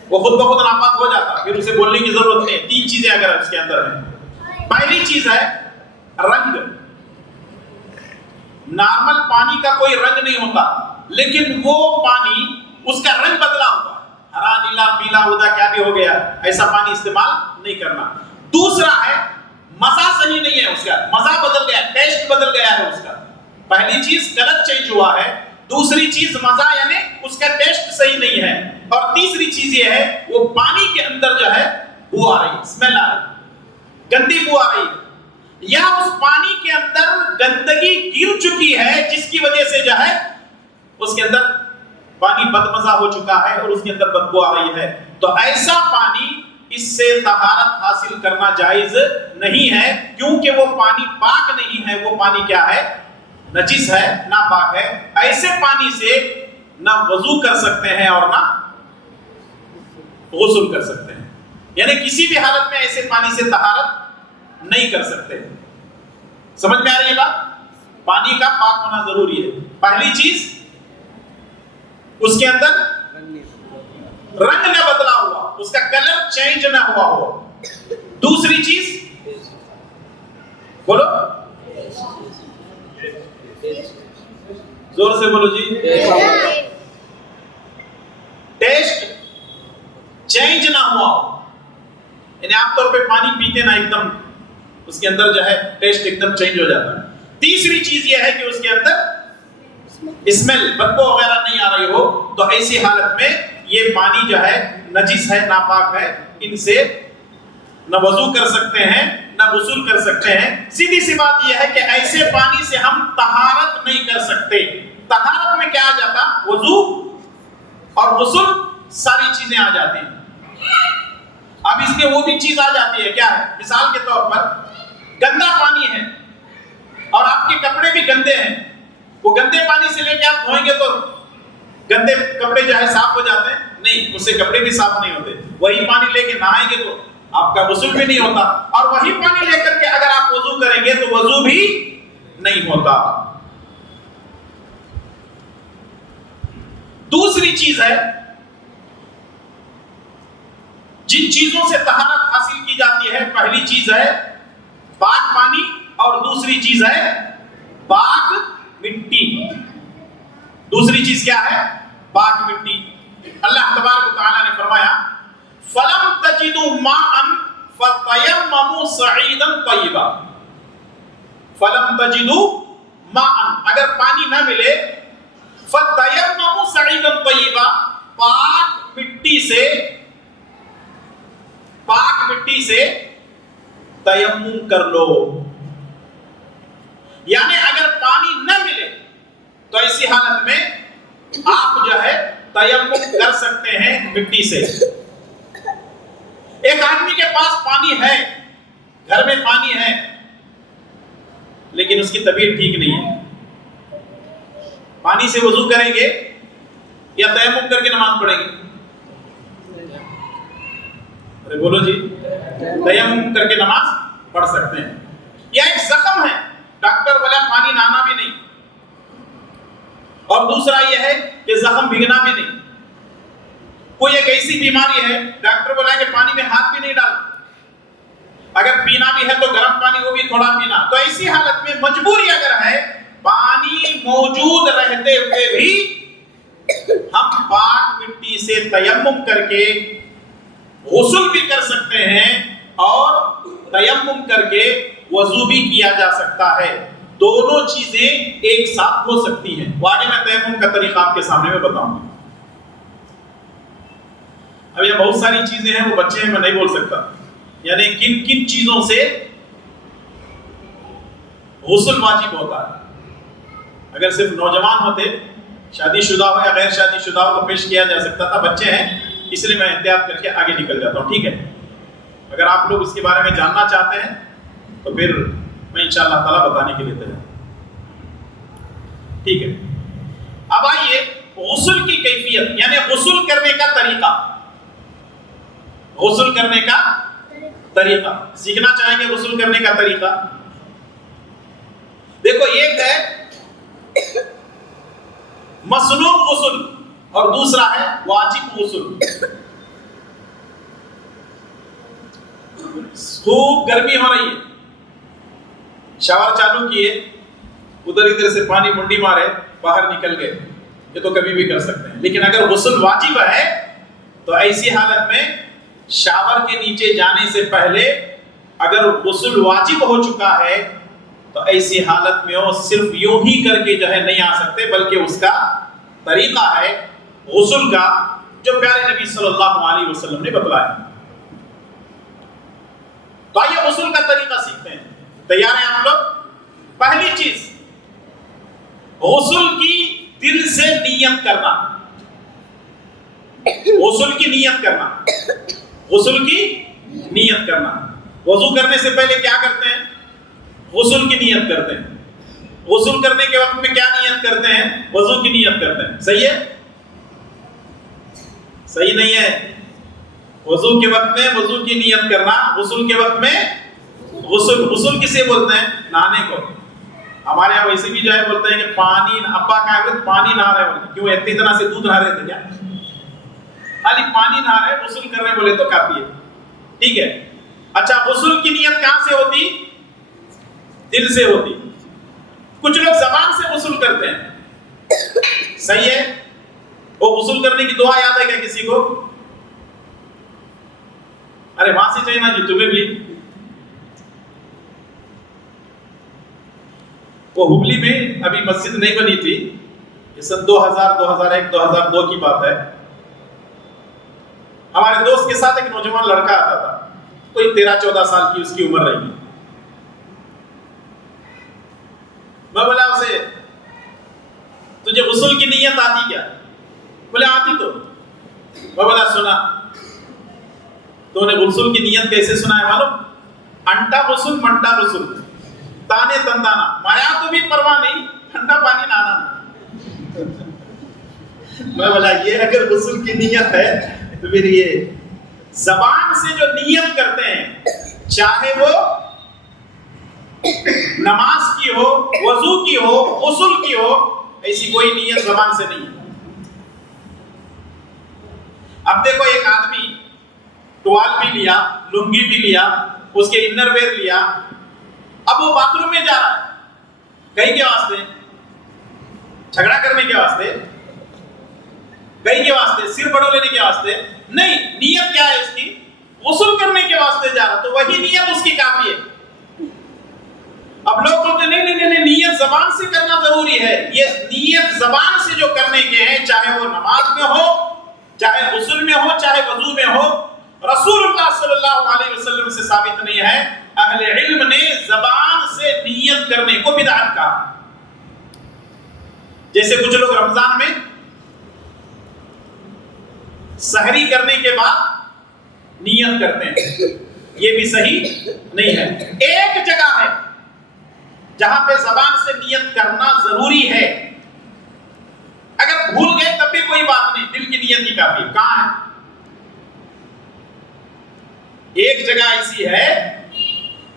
وہ خود بخود ناپاک ہو جاتا، پھر اسے بولنے کی ضرورت نہیں. تین چیزیں اگر اس کے اندر ہیں. پہلی چیز ہے رنگ. نارمل پانی کا کوئی رنگ نہیں ہوتا، لیکن وہ پانی اس کا رنگ بدلا ہوتا ہے، ہرا نیلا پیلا ادا کیا بھی ہو گیا، ایسا پانی استعمال نہیں کرنا. دوسرا ہے مزہ صحیح نہیں ہے، اس کا مزہ بدل گیا، ٹیسٹ بدل گیا ہے اس کا. پہلی چیز کلر چینج ہوا ہے، دوسری چیز مزہ یعنی اس کا ٹیسٹ صحیح نہیں ہے، اور تیسری چیز یہ ہے وہ پانی کے اندر جو ہے بو آ رہی ہے، اسمیل آ رہی ہے، گندی بو آ رہی ہے، یا اس پانی کے اندر گندگی گر چکی ہے جس کی وجہ سے جو ہے اس کے اندر پانی بدمزہ ہو چکا ہے اور اس کے اندر بدبو آ رہی ہے. تو ایسا پانی اس سے طہارت حاصل کرنا جائز نہیں ہے، کیونکہ وہ پانی پاک نہیں ہے، وہ پانی کیا ہے؟ نجس ہے، ناپاک ہے. ایسے پانی سے نہ وضو کر سکتے ہیں اور نہ غسل کر سکتے ہیں، یعنی کسی بھی حالت میں ایسے پانی سے طہارت نہیں کر سکتے. سمجھ میں آ رہی ہے بات؟ پانی کا پاک ہونا ضروری ہے. پہلی چیز اس کے اندر رنگ نہ بدلا ہوا، اس کا کلر چینج نہ ہوا ہو. دوسری چیز بولو، زور سے بولو جی، ٹیسٹ چینج نہ ہوا ہو. یعنی عام طور پہ پانی پیتے نا ایک دم اس کے اندر جو ہے ٹیسٹ ایک دم چینج ہو جاتا ہے۔ تیسری چیز یہ ہے کہ اس کے اندر اسمیل، بدبو وغیرہ نہیں آ رہی ہو، تو ایسی حالت میں یہ پانی جو ہے نجس ہے، ناپاک ہے، ان سے نہ وضو کر سکتے ہیں نہ غسل کر سکتے ہیں۔ سیدھی سی بات یہ ہے کہ ایسے پانی سے ہم طہارت نہیں کر سکتے۔ طہارت میں کیا آ جاتا؟ وضو اور غسل، ساری چیزیں آ جاتی ہیں۔ اب اس میں وہ بھی چیز آ جاتی ہے، کیا ہے؟ مثال کے طور پر گندا پانی ہے اور آپ کے کپڑے بھی گندے ہیں، وہ گندے پانی سے لے کے آپ دھوئیں گے تو گندے کپڑے جو ہے صاف ہو جاتے ہیں؟ نہیں، اس سے کپڑے بھی صاف نہیں ہوتے۔ وہی پانی لے کے نہائیں گے تو آپ کا غسل بھی نہیں ہوتا، اور وہی پانی لے کر کے اگر آپ وضو کریں گے تو وضو بھی نہیں ہوتا۔ دوسری چیز ہے، جن چیزوں سے طہارت حاصل کی جاتی ہے، پہلی چیز ہے پاک پانی اور دوسری چیز ہے پاک مٹی۔ دوسری چیز کیا ہے؟ پاک مٹی۔ اللہ تبارک و تعالی نے فرمایا فَلَمْ تَجِدُوا مَاءً فَتَيَمَّمُوا صَعِيدًا طَيِّبًا۔ فَلَمْ تَجِدُوا مَاءً، اگر پانی نہ ملے، فَتَيَمَّمُوا صَعِيدًا طَيِّبًا، پاک مٹی سے تیمم کر لو۔ یعنی اگر پانی نہ ملے تو ایسی حالت میں آپ جو ہے تیمم کر سکتے ہیں مٹی سے۔ ایک آدمی کے پاس پانی ہے، گھر میں پانی ہے، لیکن اس کی طبیعت ٹھیک نہیں ہے، پانی سے وضو کریں گے یا تیمم کر کے نماز پڑھیں گے؟ ارے بولو جی، تیمم کر کے نماز پڑھ سکتے ہیں۔ یا ایک زخم ہے، ڈاکٹر بولا پانی نہانا بھی نہیں، اور دوسرا یہ ہے کہ زخم بھیگنا بھی نہیں۔ کوئی ایک ایسی بیماری ہے، ڈاکٹر بولا کہ پانی میں ہاتھ بھی نہیں ڈالنا، اگر پینا بھی ہے تو گرم پانی وہ بھی تھوڑا پینا۔ تو ایسی حالت میں مجبوری اگر ہے، پانی موجود رہتے ہوئے بھی ہم پاک مٹی سے تیمم کر کے غسل بھی کر سکتے ہیں اور تیمم کر کے وضو بھی کیا جا سکتا ہے۔ دونوں چیزیں ایک ساتھ ہو سکتی ہیں۔ وہ آگے میں تیمم کا طریقہ آپ کے سامنے میں بتاؤں گا۔ اب یہ بہت ساری چیزیں ہیں، وہ بچے ہیں، میں نہیں بول سکتا، یعنی کن کن چیزوں سے غسل واجب ہوتا ہے۔ اگر صرف نوجوان ہوتے، شادی شدہ ہو یا غیر شادی شدہ ہو تو پیش کیا جا سکتا تھا، بچے ہیں اس لیے میں احتیاط کر کے آگے نکل جاتا ہوں، ٹھیک ہے؟ اگر آپ لوگ اس کے بارے میں جاننا چاہتے ہیں تو پھر میں انشاءاللہ تعالیٰ بتانے کے لیے تیار ہوں، ٹھیک ہے؟ اب آئیے غسل کی کیفیت، یعنی غسل کرنے کا طریقہ، غسل کرنے کا طریقہ سیکھنا چاہیں گے۔ غسل کرنے کا طریقہ دیکھو، ایک ہے مسنون غسل اور دوسرا ہے واجب غسل۔ خوب گرمی ہو رہی ہے، شاور چالو کیے، ادھر ادھر سے پانی منڈی مارے، باہر نکل گئے، یہ تو کبھی بھی کر سکتے ہیں۔ لیکن اگر غسل واجب ہے تو ایسی حالت میں شاور کے نیچے جانے سے پہلے اگر غسل واجب ہو چکا ہے تو ایسی حالت میں وہ صرف یوں ہی کر کے جو ہے نہیں آ سکتے، بلکہ اس کا طریقہ ہے غسل کا جو پیارے نبی صلی اللہ علیہ وسلم نے بتلایا۔ تو آئیے غسل کا طریقہ سیکھتے ہیں۔ تیار ہیں آپ لوگ؟ پہلی چیز، غسل کی دل سے نیت کرنا، غسل کی نیت کرنا، غسل کی نیت کرنا۔ وضو کرنے سے پہلے کیا کرتے ہیں؟ غسل کی نیت کرتے ہیں۔ غسل کرنے کے وقت میں کیا نیت کرتے ہیں؟ وضو کی نیت کرتے ہیں۔ صحیح ہے؟ صحیح نہیں ہے؟ وضو کے وقت میں وضو کی نیت کرنا، غسل کے وقت میں غسل کسے بولتے ہیں؟ نہانے کو۔ ہمارے یہاں ویسے بھی جو ہے بولتے ہیں کہ پانی، ابا کا پانی نہا رہے بولتے، کیوں اتنی طرح سے دودھ نہا رہے تھے کیا؟ خالی پانی نہا رہے، غسل کر رہے بولے تو کافی ہے، ٹھیک ہے؟ اچھا، غسل کی نیت کہاں سے ہوتی؟ دل سے ہوتی۔ کچھ لوگ زبان سے غسل کرتے ہیں، صحیح ہے؟ وہ غسل کرنے کی دعا یاد ہے کیا کسی کو؟ ارے وہاں سے چاہیے نا جی تمہیں بھی. وہ ہبلی میں ابھی مسجد نہیں بنی تھی، یہ سن 2000 2001 2002 کی بات ہے. ہمارے دوست کے ساتھ ایک نوجوان لڑکا آتا تھا، کوئی 13-14 سال کی اس کی عمر رہی. میں بولا اسے تجھے غسل کی نیت آتی کیا؟ بولے آتی تو. میں بولا سنا تو نے غسل کی نیت کیسے سنا ہے معلوم؟ انٹا غسل منٹا غسل تانے تندانا مایا تو بھی پرواہ نہیں ٹھنڈا پانی نانا. میں بولا یہ اگر غسل کی نیت ہے تو پھر یہ زبان سے جو نیت کرتے ہیں، چاہے وہ نماز کی ہو، وضو کی ہو، غسل کی ہو، ایسی کوئی نیت زبان سے نہیں. اب دیکھو ایک آدمی ٹوال بھی لیا، لنگی بھی لیا، اس کے انر ویئر لیا، اب وہ باتھ روم میں جا رہا ہے، کہیں کے واسطے؟ جھگڑا کرنے کے واسطے؟ کہیں کے واسطے؟ سر بڑو لینے کے واسطے؟ نہیں. نیت کیا ہے اس کی؟ غسل کرنے کے واسطے جا رہا، تو وہی نیت اس کی کافی ہے. اب لوگ بولتے نہیں نیت زبان سے کرنا ضروری ہے. یہ نیت زبان سے جو کرنے کے ہیں، چاہے وہ نماز میں ہو، چاہے غسل میں ہو، چاہے وضو میں ہو، رسول اللہ صلی اللہ علیہ وسلم سے ثابت نہیں ہے. اہل علم نے زبان سے نیت کرنے کو بدعت کہا. جیسے کچھ لوگ رمضان میں سحری کرنے کے بعد نیت کرتے ہیں، یہ بھی صحیح نہیں ہے. ایک جگہ ہے جہاں پہ زبان سے نیت کرنا ضروری ہے، اگر بھول گئے تب بھی کوئی بات نہیں، دل کی نیت ہی کافی. کہاں ہے؟ ایک جگہ ایسی ہے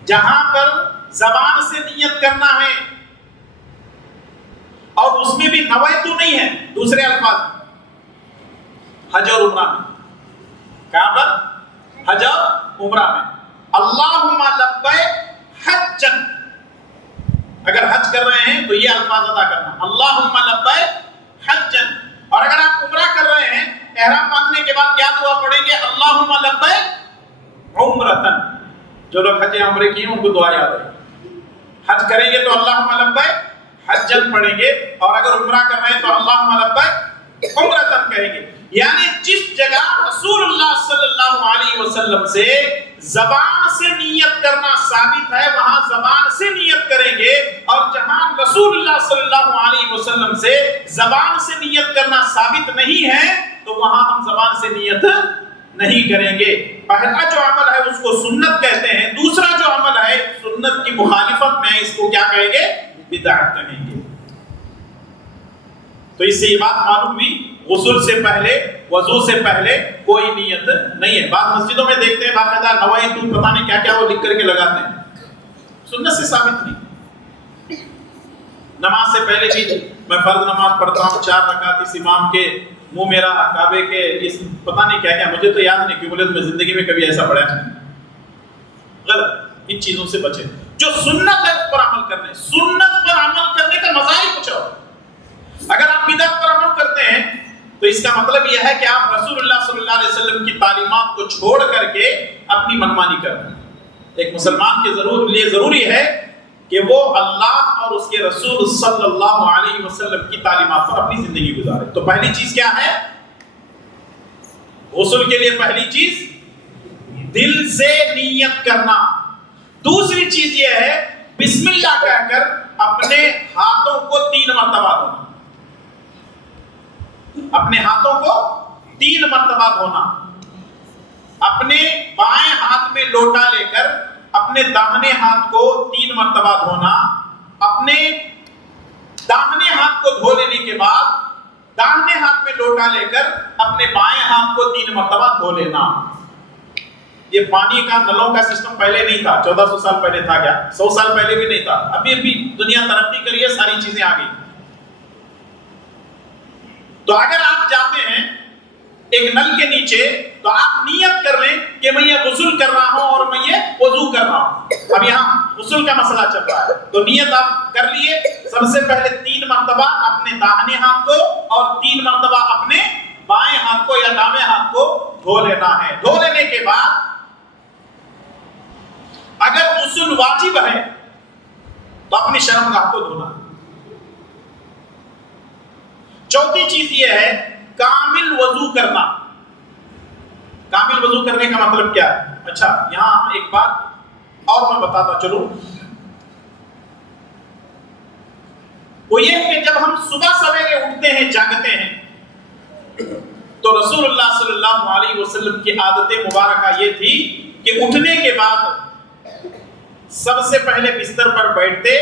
جہاں پر زبان سے نیت کرنا ہے اور اس میں بھی نویتو نہیں ہے، دوسرے الفاظ حج اور عمرہ میں. کہاں پر؟ حج اور عمرہ میں. اللہم لبیک حجن، اگر حج کر رہے ہیں تو یہ الفاظ ادا کرنا، اللہم لبیک حجن. اور اگر آپ عمرہ کر رہے ہیں، احرام باندھنے کے بعد کیا دعا پڑھیں گے؟ اللہم لبیک عمرتن. جو لوگ حج یا عمرے کیے ہیں ان کو دعا یاد ہے. حج کریں گے تو اللہم لبیک حجن پڑھیں گے، اور اگر عمرہ کر رہے ہیں تو اللہم لبیک عمرتن کہیں گے. یعنی جس جگہ رسول اللہ صلی اللہ علیہ وسلم سے زبان سے نیت کرنا ثابت ہے وہاں زبان سے نیت کریں گے، اور جہاں رسول اللہ صلی اللہ علیہ وسلم سے زبان سے نیت کرنا ثابت نہیں ہے تو وہاں ہم زبان سے نیت نہیں کریں گے. پہلا جو عمل ہے اس کو سنت کہتے ہیں، دوسرا جو عمل ہے سنت کی مخالفت میں اس کو کیا کہیں گے؟ بدعت کہیں گے. تو اس سے یہ بات معلوم ہوئی غسل سے پہلے، وضو سے پہلے کوئی نیت نہیں ہے. بعض مسجدوں میں دیکھتے ہیں باقاعدہ نوائتو پتہ نہیں کیا کیا وہ لکھ کر کے لگاتے ہیں، سنت سے ثابت نہیں. نماز سے پہلے بھی میں فرض نماز پڑھتا ہوں 4 رکعت، اس امام کے منہ میرا کعبے کے، اس پتہ نہیں کیا کیا، مجھے تو یاد نہیں، کیونکہ میں زندگی میں کبھی ایسا پڑھا نہیں. غلط. ان چیزوں سے بچیں. جو سنت ہے اس پر عمل کرنے، سنت پر عمل کرنے کا مزہ ہی کچھ اور. اگر آپ بدعت پر عمل کرتے ہیں تو اس کا مطلب یہ ہے کہ آپ رسول اللہ صلی اللہ علیہ وسلم کی تعلیمات کو چھوڑ کر کے اپنی منمانی کر رہے ہیں. ایک مسلمان کے لیے ضروری ہے کہ وہ اللہ اور اس کے رسول صلی اللہ علیہ وسلم کی تعلیمات پر اپنی زندگی گزارے. تو پہلی چیز کیا ہے؟ غسل کے لیے پہلی چیز دل سے نیت کرنا. دوسری چیز یہ ہے بسم اللہ کہہ کر اپنے ہاتھوں کو 3 مرتبہ دھونا. اپنے ہاتھوں کو 3 مرتبہ دھونا. اپنے بائیں ہاتھ میں لوٹا لے کر اپنے داہنے ہاتھ کو 3 مرتبہ دھونا. اپنے داہنے ہاتھ کو دھو لینے کے بعد داہنے ہاتھ میں لوٹا لے کر اپنے بائیں ہاتھ کو 3 مرتبہ دھو لینا. یہ پانی کا نلوں کا سسٹم پہلے نہیں تھا. 1400 سال پہلے تھا کیا؟ 100 سال پہلے بھی نہیں تھا. ابھی دنیا ترقی کری ہے، ساری چیزیں آ گئی. تو اگر آپ جاتے ہیں ایک نل کے نیچے تو آپ نیت کر لیں کہ میں یہ غسل کر رہا ہوں اور میں یہ وضو کر رہا ہوں. اب یہاں غسل کا مسئلہ چل رہا ہے تو نیت آپ کر لیے. سب سے پہلے 3 مرتبہ اپنے داہنے ہاتھ کو اور 3 مرتبہ اپنے بائیں ہاتھ کو یا دامیں ہاتھ کو دھو لینا ہے. دھو لینے کے بعد اگر غسل واجب ہے تو اپنی شرمگاہ کو دھونا. چوتھی چیز یہ ہے کامل وضو کرنا. کامل وضو کرنے کا مطلب کیا ہے؟ اچھا یہاں ایک بات اور میں بتاتا چلوں. وہ یہ کہ جب ہم صبح سویرے اٹھتے ہیں جاگتے ہیں تو رسول اللہ صلی اللہ علیہ وسلم کی عادت مبارکہ یہ تھی کہ اٹھنے کے بعد سب سے پہلے بستر پر بیٹھتے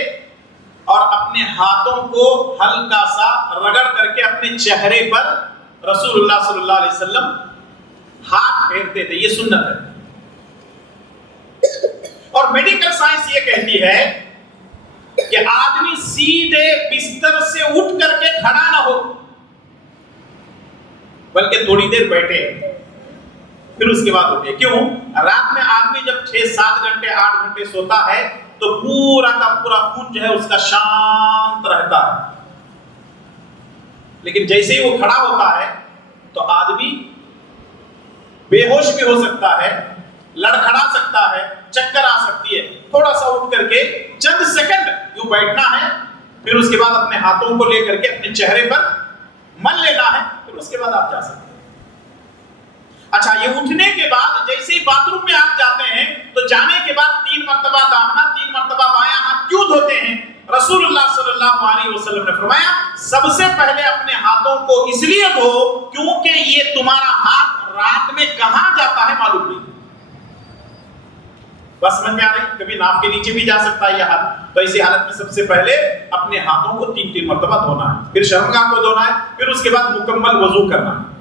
اور اپنے ہاتھوں کو ہلکا سا رگڑ کر کے اپنے چہرے پر رسول اللہ صلی اللہ علیہ وسلم ہاتھ پھیرتے تھے. یہ سنت ہے. اور میڈیکل سائنس یہ کہتی ہے کہ آدمی سیدھے بستر سے اٹھ کر کے کھڑا نہ ہو بلکہ تھوڑی دیر بیٹھے پھر اس کے بعد اٹھے. کیوں؟ رات میں آدمی جب 6-7 گھنٹے 8 گھنٹے سوتا ہے تو پورا کا پورا خون جو ہے اس کا شانت رہتا ہے. لیکن جیسے ہی وہ کھڑا ہوتا ہے تو آدمی بے ہوش بھی ہو سکتا ہے, لڑکھڑا سکتا ہے, چکر آ سکتی ہے. تھوڑا سا اٹھ کر کے چند سیکنڈ یوں بیٹھنا ہے, پھر اس کے بعد اپنے ہاتھوں کو لے کر کے اپنے چہرے پر مل لینا ہے, پھر اس کے بعد آپ جا سکتے ہیں. اچھا یہ اٹھنے کے بعد جیسے ہی باتھ روم میں آپ جاتے ہیں تو جانے کے بعد 3 مرتبہ داہنا 3 مرتبہ بایاں ہاتھ کیوں دھوتے ہیں؟ رسول اللہ صلی اللہ علیہ وسلم نے فرمایا سب سے پہلے اپنے ہاتھوں کو اس لیے دھو کیونکہ یہ تمہارا ہاتھ رات میں کہاں جاتا ہے معلوم نہیں. بس سمجھ میں آ رہی؟ کبھی ناف کے نیچے بھی جا سکتا ہے یہ ہاتھ. تو اسی حالت میں سب سے پہلے اپنے ہاتھوں کو 3 مرتبہ دھونا ہے, پھر شرمگاہ کو دھونا ہے, پھر اس کے بعد مکمل وضو کرنا ہے.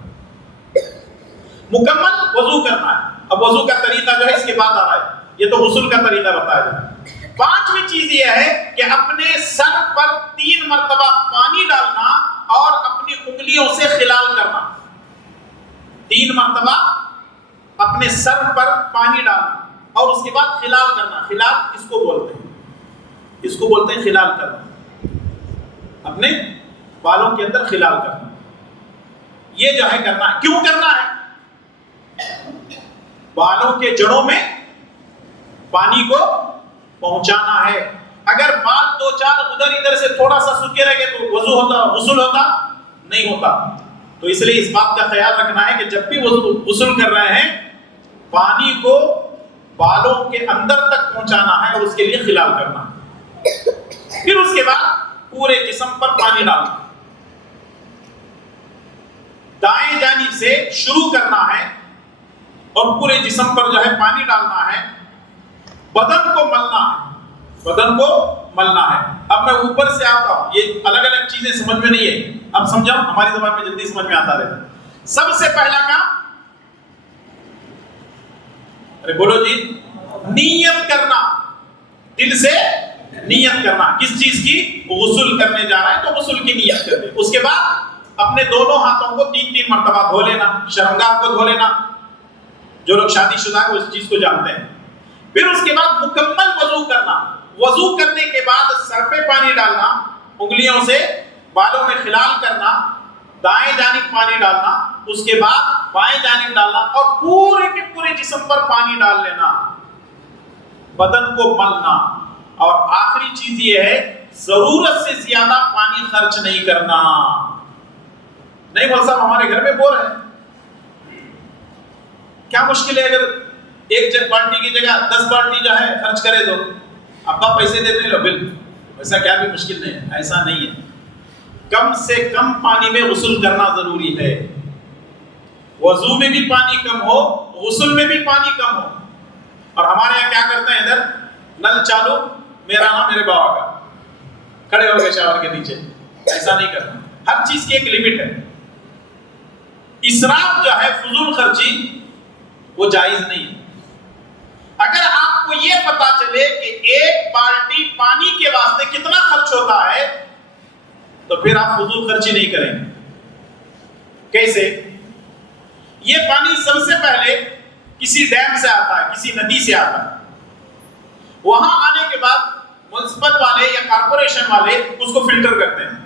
مکمل وضو کرنا ہے. اب وضو کا طریقہ جو ہے اس کے بعد آ رہا ہے, یہ تو غسل کا طریقہ بتایا جائے. 5ویں چیز یہ ہے کہ اپنے سر پر 3 مرتبہ پانی ڈالنا اور اپنی انگلیوں سے خلال کرنا. 3 مرتبہ اپنے سر پر پانی ڈالنا اور اس کے بعد خلال کرنا. خلال اس کو بولتے ہیں, اس کو بولتے ہیں خلال کرنا, اپنے بالوں کے اندر خلال کرنا. یہ جو ہے کرنا ہے. کیوں کرنا ہے؟ بالوں کے جڑوں میں پانی کو پہنچانا ہے. اگر بال 2-4 ادھر ادھر سے تھوڑا سا سوکھے رہ گئے تو وضو ہوتا, غسل ہوتا نہیں ہوتا. تو اس لیے اس بات کا خیال رکھنا ہے کہ جب بھی غسل کر رہے ہیں پانی کو بالوں کے اندر تک پہنچانا ہے اور اس کے لیے خلال کرنا. پھر اس کے بعد پورے جسم پر پانی ڈالنا. دائیں جانب سے شروع کرنا ہے اور پورے جسم پر جو ہے پانی ڈالنا ہے. بدن کو ملنا ہے, بدن کو ملنا ہے. اب میں اوپر سے آتا ہوں, یہ الگ الگ چیزیں سمجھ میں نہیں ہے, اب سمجھاؤ, ہماری زبان میں جلدی سمجھ میں آتا رہے. سب سے پہلا کام, ارے بولو جی, نیت کرنا. دل سے نیت کرنا. کس چیز کی؟ غسل کرنے جا رہا ہے تو غسل کی نیت کرنے. اس کے بعد اپنے دونوں ہاتھوں کو 3 مرتبہ دھو لینا, شرمگاہ کو دھو لینا. جو لوگ شادی شدہ ہیں وہ اس چیز کو جانتے ہیں. پھر اس کے بعد مکمل وضو کرنا. وضو کرنے کے بعد سر پہ پانی ڈالنا, انگلیوں سے بالوں میں خلال کرنا, دائیں جانب پانی ڈالنا, اس کے بعد بائیں جانب ڈالنا اور پورے کے پورے جسم پر پانی ڈال لینا, بدن کو ملنا. اور آخری چیز یہ ہے ضرورت سے زیادہ پانی خرچ نہیں کرنا. نہیں بول صاحب ہمارے گھر میں بول رہے ہیں, کیا مشکل ہے اگر 1 بالٹی کی جگہ 10 بالٹی جو ہے خرچ کرے تو ابا پیسے دیتے لو بل, ایسا کیا بھی مشکل نہیں ہے. ایسا نہیں ہے. کم سے کم پانی میں غسل کرنا ضروری ہے. وضو میں بھی پانی کم ہو, غسل میں بھی پانی کم ہو. اور ہمارے یہاں کیا کرتے ہیں, ادھر نل چالو, میرا نام میرے بابا کا, کھڑے ہو گئے شاور کے نیچے. ایسا نہیں کرنا. ہر چیز کی ایک لمٹ ہے. اسراف جو ہے, فضول خرچی, وہ جائز نہیں ہے. اگر آپ کو یہ پتا چلے کہ 1 بالٹی پانی کے واسطے کتنا خرچ ہوتا ہے تو پھر آپ فضول خرچی نہیں کریں گے. کیسے؟ یہ پانی سب سے پہلے کسی ڈیم سے آتا ہے, کسی ندی سے آتا ہے. وہاں آنے کے بعد میونسپل والے یا کارپوریشن والے اس کو فلٹر کرتے ہیں.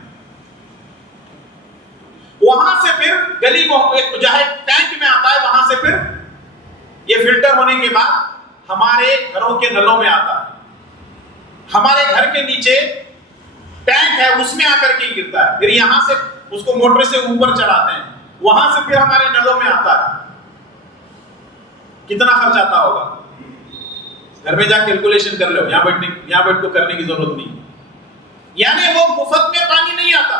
وہاں سے پھر گلی جو ہے ٹینک میں آتا ہے, وہاں سے پھر یہ فلٹر ہونے کے بعد ہمارے گھروں کے نلوں میں آتا ہے، ہمارے گھر کے نیچے ٹینک ہے اس میں آ کر کے گرتا ہے، پھر یہاں سے اس کو موٹر سے اوپر چڑھاتے ہیں، وہاں سے پھر ہمارے نلوں میں آتا ہے. کتنا خرچ آتا ہوگا؟ گھر میں جا کیلکولیشن کر لو، یہاں بیٹھ کو کرنے کی ضرورت نہیں. یعنی وہ مفت میں پانی نہیں آتا.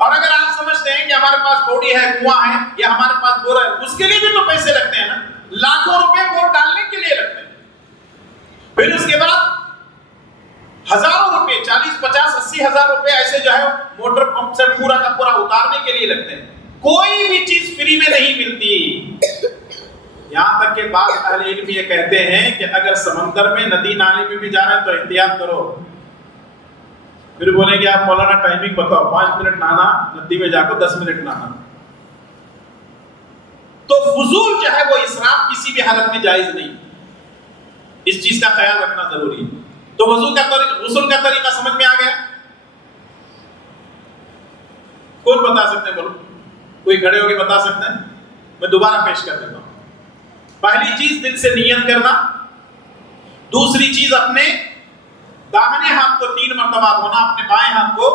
اور اگر آپ سمجھتے ہیں کہ ہمارے پاس بوڑی ہے، کنواں ہے، یا ہمارے پاس بور ہے، اس کے لیے بھی تو پیسے لگتے ہیں نا، لاکھوں روپے بور ڈالنے کے لیے لگتے ہیں. پھر اس کے بعد ہزاروں روپے، 40 50 80 ہزار روپے ایسے جو ہے موٹر پمپ سے پورا کا پورا اتارنے کے لیے لگتے ہیں. کوئی بھی چیز فری میں نہیں ملتی. یہاں تک کہ بعض اہل علم یہ کہتے ہیں کہ اگر سمندر میں ندی نالے میں بھی جا رہے ہیں تو احتیاط کرو. پھر بولیں گے آپ مولانا ٹائمنگ بتاؤ، 5 منٹ نہانا، ندی میں جا کر 10 منٹ نہانا. تو فضول جو ہے وہ اسراف کسی بھی حالت میں جائز نہیں. اس چیز کا خیال رکھنا ضروری ہے. تو غسل کا طریقہ سمجھ میں آ گیا؟ کون بتا سکتے ہیں؟ بولو، کوئی کھڑے ہو کے بتا سکتے ہیں؟ میں دوبارہ پیش کر دیتا ہوں. پہلی چیز دل سے نیت کرنا. دوسری چیز اپنے داہنے ہاتھ کو 3 مرتبہ دھونا، اپنے بائیں ہاتھ کو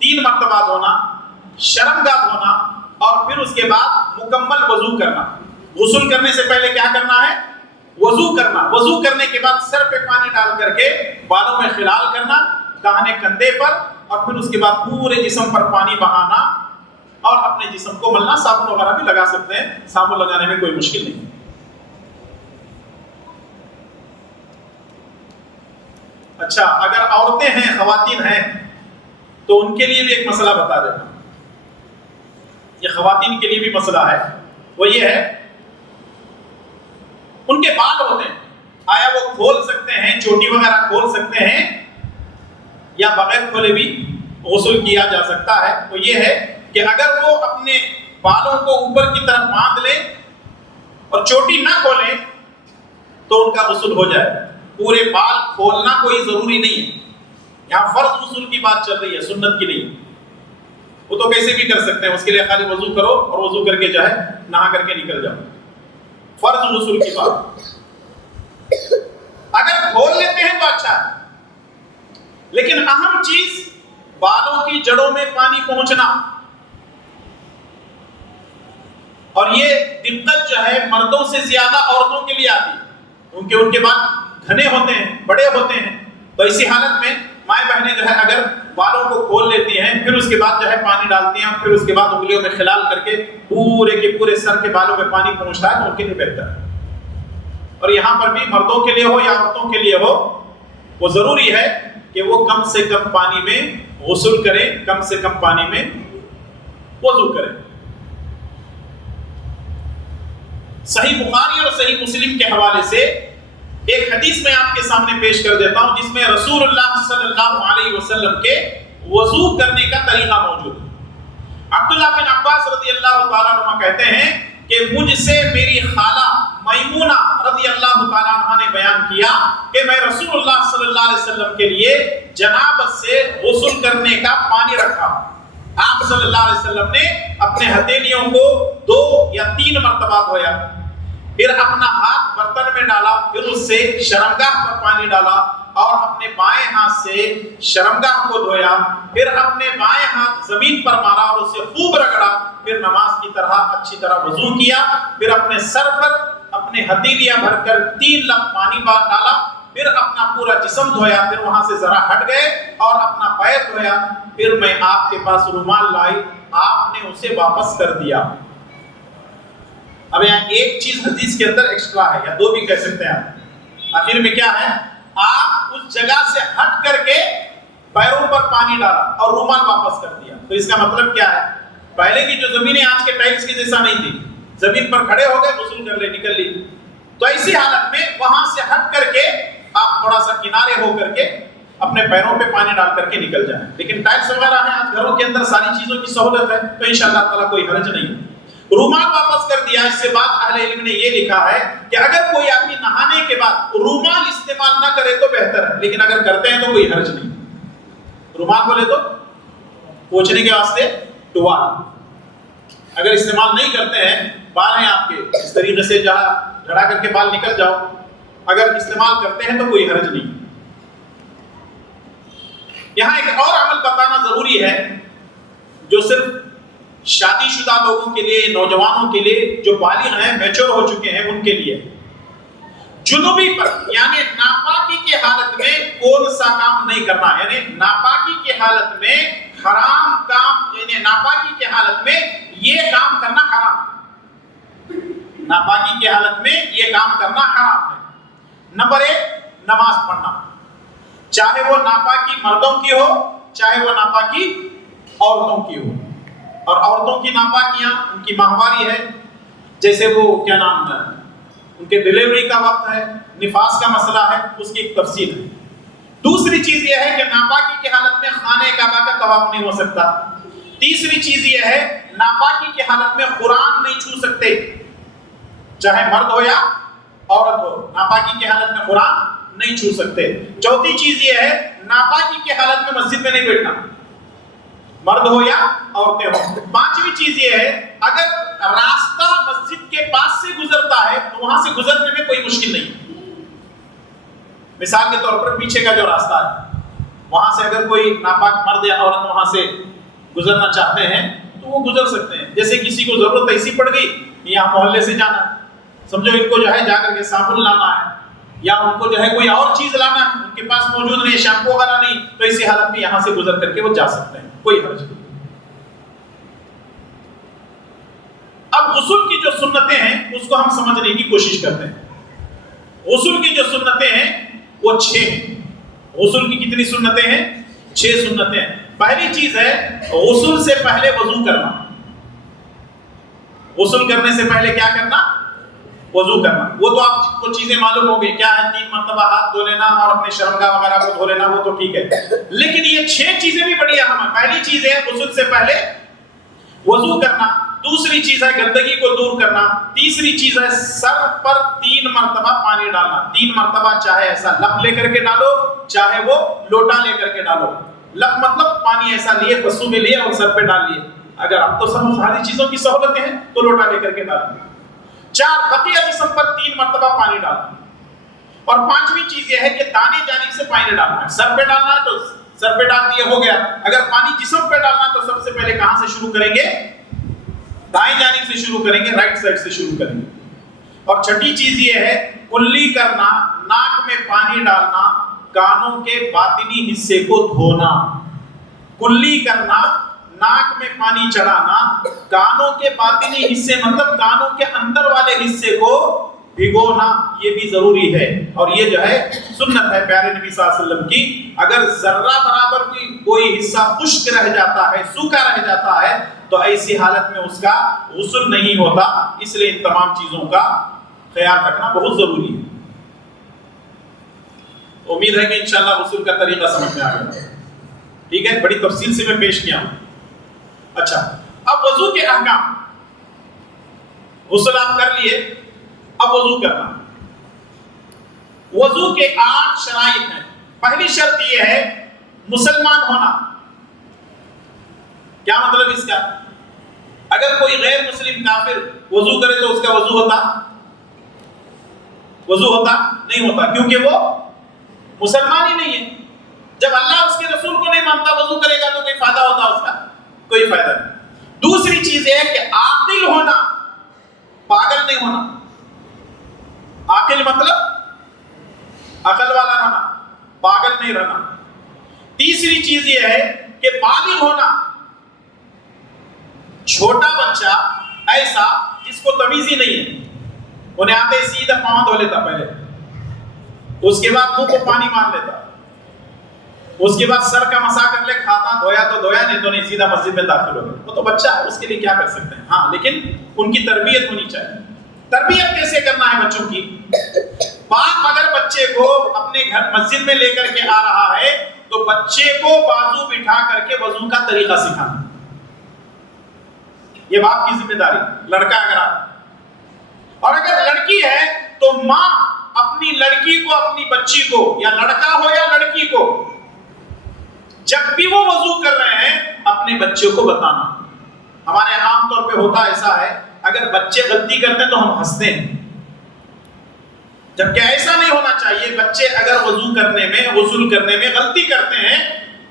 3 مرتبہ دھونا، شرمگاہ دھونا، اور پھر اس کے بعد مکمل وضو کرنا. غسل کرنے سے پہلے کیا کرنا ہے؟ وضو کرنا. وضو کرنے کے بعد سر پہ پانی ڈال کر کے بالوں میں خلال کرنا، داہنے کندھے پر، اور پھر اس کے بعد پورے جسم پر پانی بہانا اور اپنے جسم کو ملنا. صابن وغیرہ بھی لگا سکتے ہیں، صابن لگانے میں کوئی مشکل نہیں. اچھا، اگر عورتیں ہیں، خواتین ہیں، تو ان کے لیے بھی ایک مسئلہ بتا دیتا ہوں. یہ خواتین کے لیے بھی مسئلہ ہے. وہ یہ ہے، ان کے بال ہوتے ہیں، آیا وہ کھول سکتے ہیں، چوٹی وغیرہ کھول سکتے ہیں، یا بغیر کھولے بھی غسل کیا جا سکتا ہے. وہ یہ ہے کہ اگر وہ اپنے بالوں کو اوپر کی طرف باندھ لیں اور چوٹی نہ کھولیں تو ان کا غسل ہو جائے. پورے بال کھولنا کوئی ضروری نہیں ہے. یہاں فرض غسل کی بات چل رہی ہے، سنت کی نہیں. وہ تو کیسے بھی کر سکتے ہیں، اس کے لیے خالی وضو کرو اور وضو کر کے جو ہے نہا کر کے نکل جاؤ. فرض غسل کی بات. اگر کھول لیتے ہیں تو اچھا ہے، لیکن اہم چیز بالوں کی جڑوں میں پانی پہنچنا. اور یہ دقت جو ہے مردوں سے زیادہ عورتوں کے لیے آتی ہے، کیونکہ ان کے بال گھنے ہوتے ہیں، بڑے ہوتے ہیں. تو اسی حالت میں مائیں بہنیں جو ہے اگر بالوں کو کھول لیتی ہیں، پھر اس کے بعد جو ہے پانی ڈالتی ہیں، پھر اس کے بعد انگلیوں میں خلال کر کے پورے کے پورے سر کے بالوں میں پانی پہنچتا ہے، تو ان کے لیے بہتر ہے. اور یہاں پر بھی مردوں کے لیے ہو یا عورتوں کے لیے ہو، وہ ضروری ہے کہ وہ کم سے کم پانی میں غسل کریں، کم سے کم پانی میں وضو کریں. صحیح بخاری اور صحیح مسلم کے حوالے سے ایک حدیث میں آپ کے سامنے پیش کر دیتا ہوں، جس میں رسول اللہ صلی اللہ علیہ وسلم کے وضو کرنے کا طریقہ موجود ہے. عبداللہ بن عباس رضی اللہ تعالیٰ عنہ کہتے ہیں کہ مجھ سے میری خالہ میمونہ رضی اللہ تعالیٰ عنہ نے بیان کیا کہ میں رسول اللہ صلی اللہ علیہ وسلم کے لیے جنابت سے غسل کرنے کا پانی رکھا. آپ صلی اللہ علیہ وسلم نے اپنے ہتھیلیوں کو 2 یا 3 مرتبہ دھویا، پھر اپنا ہاتھ برتن میں ڈالا، پھر اس سے شرمگاہ پر پانی ڈالا اور اپنے بائیں ہاتھ سے شرمگاہ کو دھویا، پھر اپنے بائیں ہاتھ زمین پر مارا اور اسے خوب رگڑا، پھر نماز کی طرح اچھی طرح وضو کیا، پھر اپنے سر پر اپنے ہتھیلیاں بھر کر 3 لمب پانی ڈالا، پھر اپنا پورا جسم دھویا، پھر وہاں سے ذرا ہٹ گئے اور اپنا پیر دھویا، پھر میں آپ کے پاس رومال لائی، آپ نے اسے واپس کر دیا. اب یہاں ایک چیز حدیث کے اندر ایکسٹرا ہے، یا 2 بھی کہہ سکتے ہیں آپ. آخر میں کیا ہے؟ آپ اس جگہ سے ہٹ کر کے پیروں پر پانی ڈالا اور رومال واپس کر دیا. تو اس کا مطلب کیا ہے؟ پہلے کی جو زمینیں آج کے ٹائلز کی جیسا نہیں تھی، زمین پر کھڑے ہو گئے، غسل کر لے، نکل لی. تو ایسی حالت میں وہاں سے ہٹ کر کے آپ تھوڑا سا کنارے ہو کر کے اپنے پیروں پہ پانی ڈال کر کے نکل جائیں. لیکن ٹائلز وغیرہ ہیں آج گھروں کے اندر، ساری چیزوں کی سہولت ہے، تو انشاءاللہ تعالیٰ کوئی حرج نہیں. رومال واپس کر دیا. اس سے بعد اہل علم نے یہ لکھا ہے کہ اگر کوئی آدمی نہانے کے بعد رومال استعمال نہ کرے تو بہتر ہے، لیکن اگر کرتے ہیں تو کوئی حرج نہیں. رومال بولے تو پوچھنے کے واسطے ٹوال. اگر استعمال نہیں کرتے ہیں، بال ہیں آپ کے، اس طریقے سے جہاں جھڑا کر کے بال نکل جاؤ، اگر استعمال کرتے ہیں تو کوئی حرج نہیں۔ یہاں ایک اور عمل بتانا ضروری ہے جو صرف شادی شدہ لوگوں کے لیے، نوجوانوں کے لیے، جو بالغ ہیں، میچور ہو چکے ہیں، ان کے لیے۔ جنوبی پر یعنی ناپاکی کی حالت میں کون سا کام نہیں کرنا، یعنی ناپاکی کی حالت میں حرام کام، یعنی ناپاکی کی حالت میں یہ کام کرنا حرام ہے۔ ناپاکی کی حالت میں یہ کام کرنا حرام ہے۔ نمبر 1، نماز پڑھنا، چاہے وہ ناپاکی مردوں کی ہو چاہے وہ ناپاکی عورتوں کی ہو۔ اور عورتوں کی ناپاکیاں ان کی ماہواری ہے، جیسے وہ کیا نام ہے، ان کے ڈیلیوری کا وقت ہے، نفاس کا مسئلہ ہے، اس کی ایک تفصیل ہے۔ دوسری چیز یہ ہے کہ ناپاکی کی حالت میں خانہ کعبہ کا طواف نہیں ہو سکتا۔ تیسری چیز یہ ہے ناپاکی کی حالت میں قرآن نہیں چھو سکتے، چاہے مرد ہو یا عورت ہو، ناپاکی کی حالت میں قرآن نہیں چھو سکتے۔ چوتھی چیز یہ ہے ناپاکی کی حالت میں مسجد میں نہیں بیٹھنا، مرد ہو یا عورتیں ہو۔ پانچویں چیز یہ ہے اگر راستہ مسجد کے پاس سے گزرتا ہے تو وہاں سے گزرنے میں کوئی مشکل نہیں۔ مثال کے طور پر پیچھے کا جو راستہ ہے وہاں سے اگر کوئی ناپاک مرد یا عورت وہاں سے گزرنا چاہتے ہیں تو وہ گزر سکتے ہیں۔ جیسے کسی کو ضرورت ایسی پڑ گئی یہاں محلے سے جانا ہے، سمجھو ان کو جو ہے جا کر کے صابن لانا ہے یا ان کو جو ہے کوئی اور چیز لانا ہے، ان کے پاس موجود نہیں، شیمپو وغیرہ نہیں، تو اسی حالت میں یہاں سے گزر کر کے وہ جا سکتے ہیں، کوئی حرج نہیں۔ اب غسل کی جو سنتیں ہیں اس کو ہم سمجھنے کی کوشش کرتے ہیں۔ غسل کی جو سنتیں ہیں وہ 6 ہیں۔ غسل کی کتنی سنتیں ہیں؟ 6 سنتیں ہیں۔ پہلی چیز ہے غسل سے پہلے وضو کرنا۔ غسل کرنے سے پہلے کیا کرنا؟ وضو کرنا۔ وہ تو آپ کو چیزیں معلوم ہو گئی، کیا ہے 3 مرتبہ ہاتھ دھو لینا اور اپنے شرمگاہ وغیرہ کو دھو لینا، وہ تو ٹھیک ہے، لیکن یہ 6 چیزیں بھی بڑی اہم ہیں۔ پہلی چیز ہے غسل سے پہلے وضو کرنا، دوسری چیز ہے گندگی کو دور کرنا، تیسری چیز ہے سر پر 3 مرتبہ پانی ڈالنا۔ 3 مرتبہ چاہے ایسا لپ لے کر کے ڈالو چاہے وہ لوٹا لے کر کے ڈالو۔ لپ مطلب پانی ایسا لیے پسو میں لیے اور سر پہ ڈال لیے، اگر اب تو سب ساری چیزوں کی سہولتیں ہیں تو لوٹا لے کر کے ڈال لیے۔ 4 بقیہ جسم پر 3 مرتبہ پانی ڈالنا۔ اور 5ویں چیز یہ ہے کہ دانے جانب سے پانی ڈالنا ہے۔ سر پہ ڈالنا ہے تو سر پہ ڈال دیا، ہو گیا۔ اگر پانی جسم پہ ڈالنا تو سب سے پہلے کہاں سے شروع کریں گے؟ دائیں جانب سے شروع کریں گے، رائٹ سائڈ سے شروع کریں گے۔ اور 6ٹھی چیز یہ ہے کلی کرنا، ناک میں پانی ڈالنا، کانوں کے باطنی حصے کو دھونا۔ کلی کرنا، ناک میں پانی چڑھانا، کانوں کے باطنی حصے مطلب کانوں کے اندر والے حصے کو بھگونا، یہ بھی ضروری ہے۔ اور یہ جو ہے سنت ہے پیارے نبی صلی اللہ علیہ وسلم کی۔ اگر ذرہ برابر بھی کوئی حصہ خشک رہ جاتا ہے، سوکھا رہ جاتا ہے، تو ایسی حالت میں اس کا غسل نہیں ہوتا۔ اس لیے ان تمام چیزوں کا خیال رکھنا بہت ضروری ہے۔ امید ہے کہ انشاءاللہ غسل کا طریقہ سمجھ میں آ گیا، ٹھیک ہے؟ بڑی تفصیل سے میں پیش کیا ہوں۔ اچھا، اب وضو کے احکام۔ غسل آپ کر لیے، اب وضو کرنا۔ وضو کے 8 شرائط ہیں۔ پہلی شرط یہ ہے مسلمان ہونا۔ کیا مطلب اس کا؟ اگر کوئی غیر مسلم کافر وضو کرے تو اس کا وضو ہوتا؟ وضو ہوتا نہیں ہوتا، کیونکہ وہ مسلمان ہی نہیں ہے۔ جب اللہ اس کے رسول کو نہیں مانتا وضو کرے گا تو کوئی فائدہ ہوتا اس کا؟ کوئی فائدہ نہیں۔ دوسری چیز یہ ہے کہ عاقل ہونا، پاگل نہیں ہونا۔ عاقل مطلب عقل والا رہنا، پاگل نہیں رہنا۔ تیسری چیز یہ ہے کہ بالغ ہونا۔ چھوٹا بچہ ایسا جس کو تمیز ہی نہیں ہے، انہیں آتے سیدھا پاؤں دھو لیتا پہلے، اس کے بعد منہ کو پانی مار لیتا، اس کے بعد سر کا مسا کر لے، کھاتا دھویا تو دھویا، نہیں تو نہیں، سیدھا مسجد میں داخل ہو گیا۔ وہ تو بچہ ہے، اس کے لیے کیا کر سکتے ہیں؟ ہاں، لیکن ان کی تربیت ہونی چاہیے۔ تربیت کیسے کرنا ہے بچوں کی؟ باپ اگر بچے کو اپنے گھر مسجد میں لے کر کے آ رہا ہے تو بچے کو بازو بٹھا کر کے وضو کا طریقہ سکھانا، یہ باپ کی ذمہ داری۔ لڑکا اگر اور اگر لڑکی ہے تو ماں اپنی لڑکی کو، اپنی بچی کو، یا لڑکا ہو یا لڑکی کو، جب بھی وہ وضو کر رہے ہیں اپنے بچے کو بتانا۔ ہمارے عام طور پہ ہوتا ایسا ہے، اگر بچے غلطی کرتے ہیں تو ہم ہنستے ہیں، جبکہ ایسا نہیں ہونا چاہیے. بچے اگر وضو کرنے میں غسل کرنے میں غلطی کرتے ہیں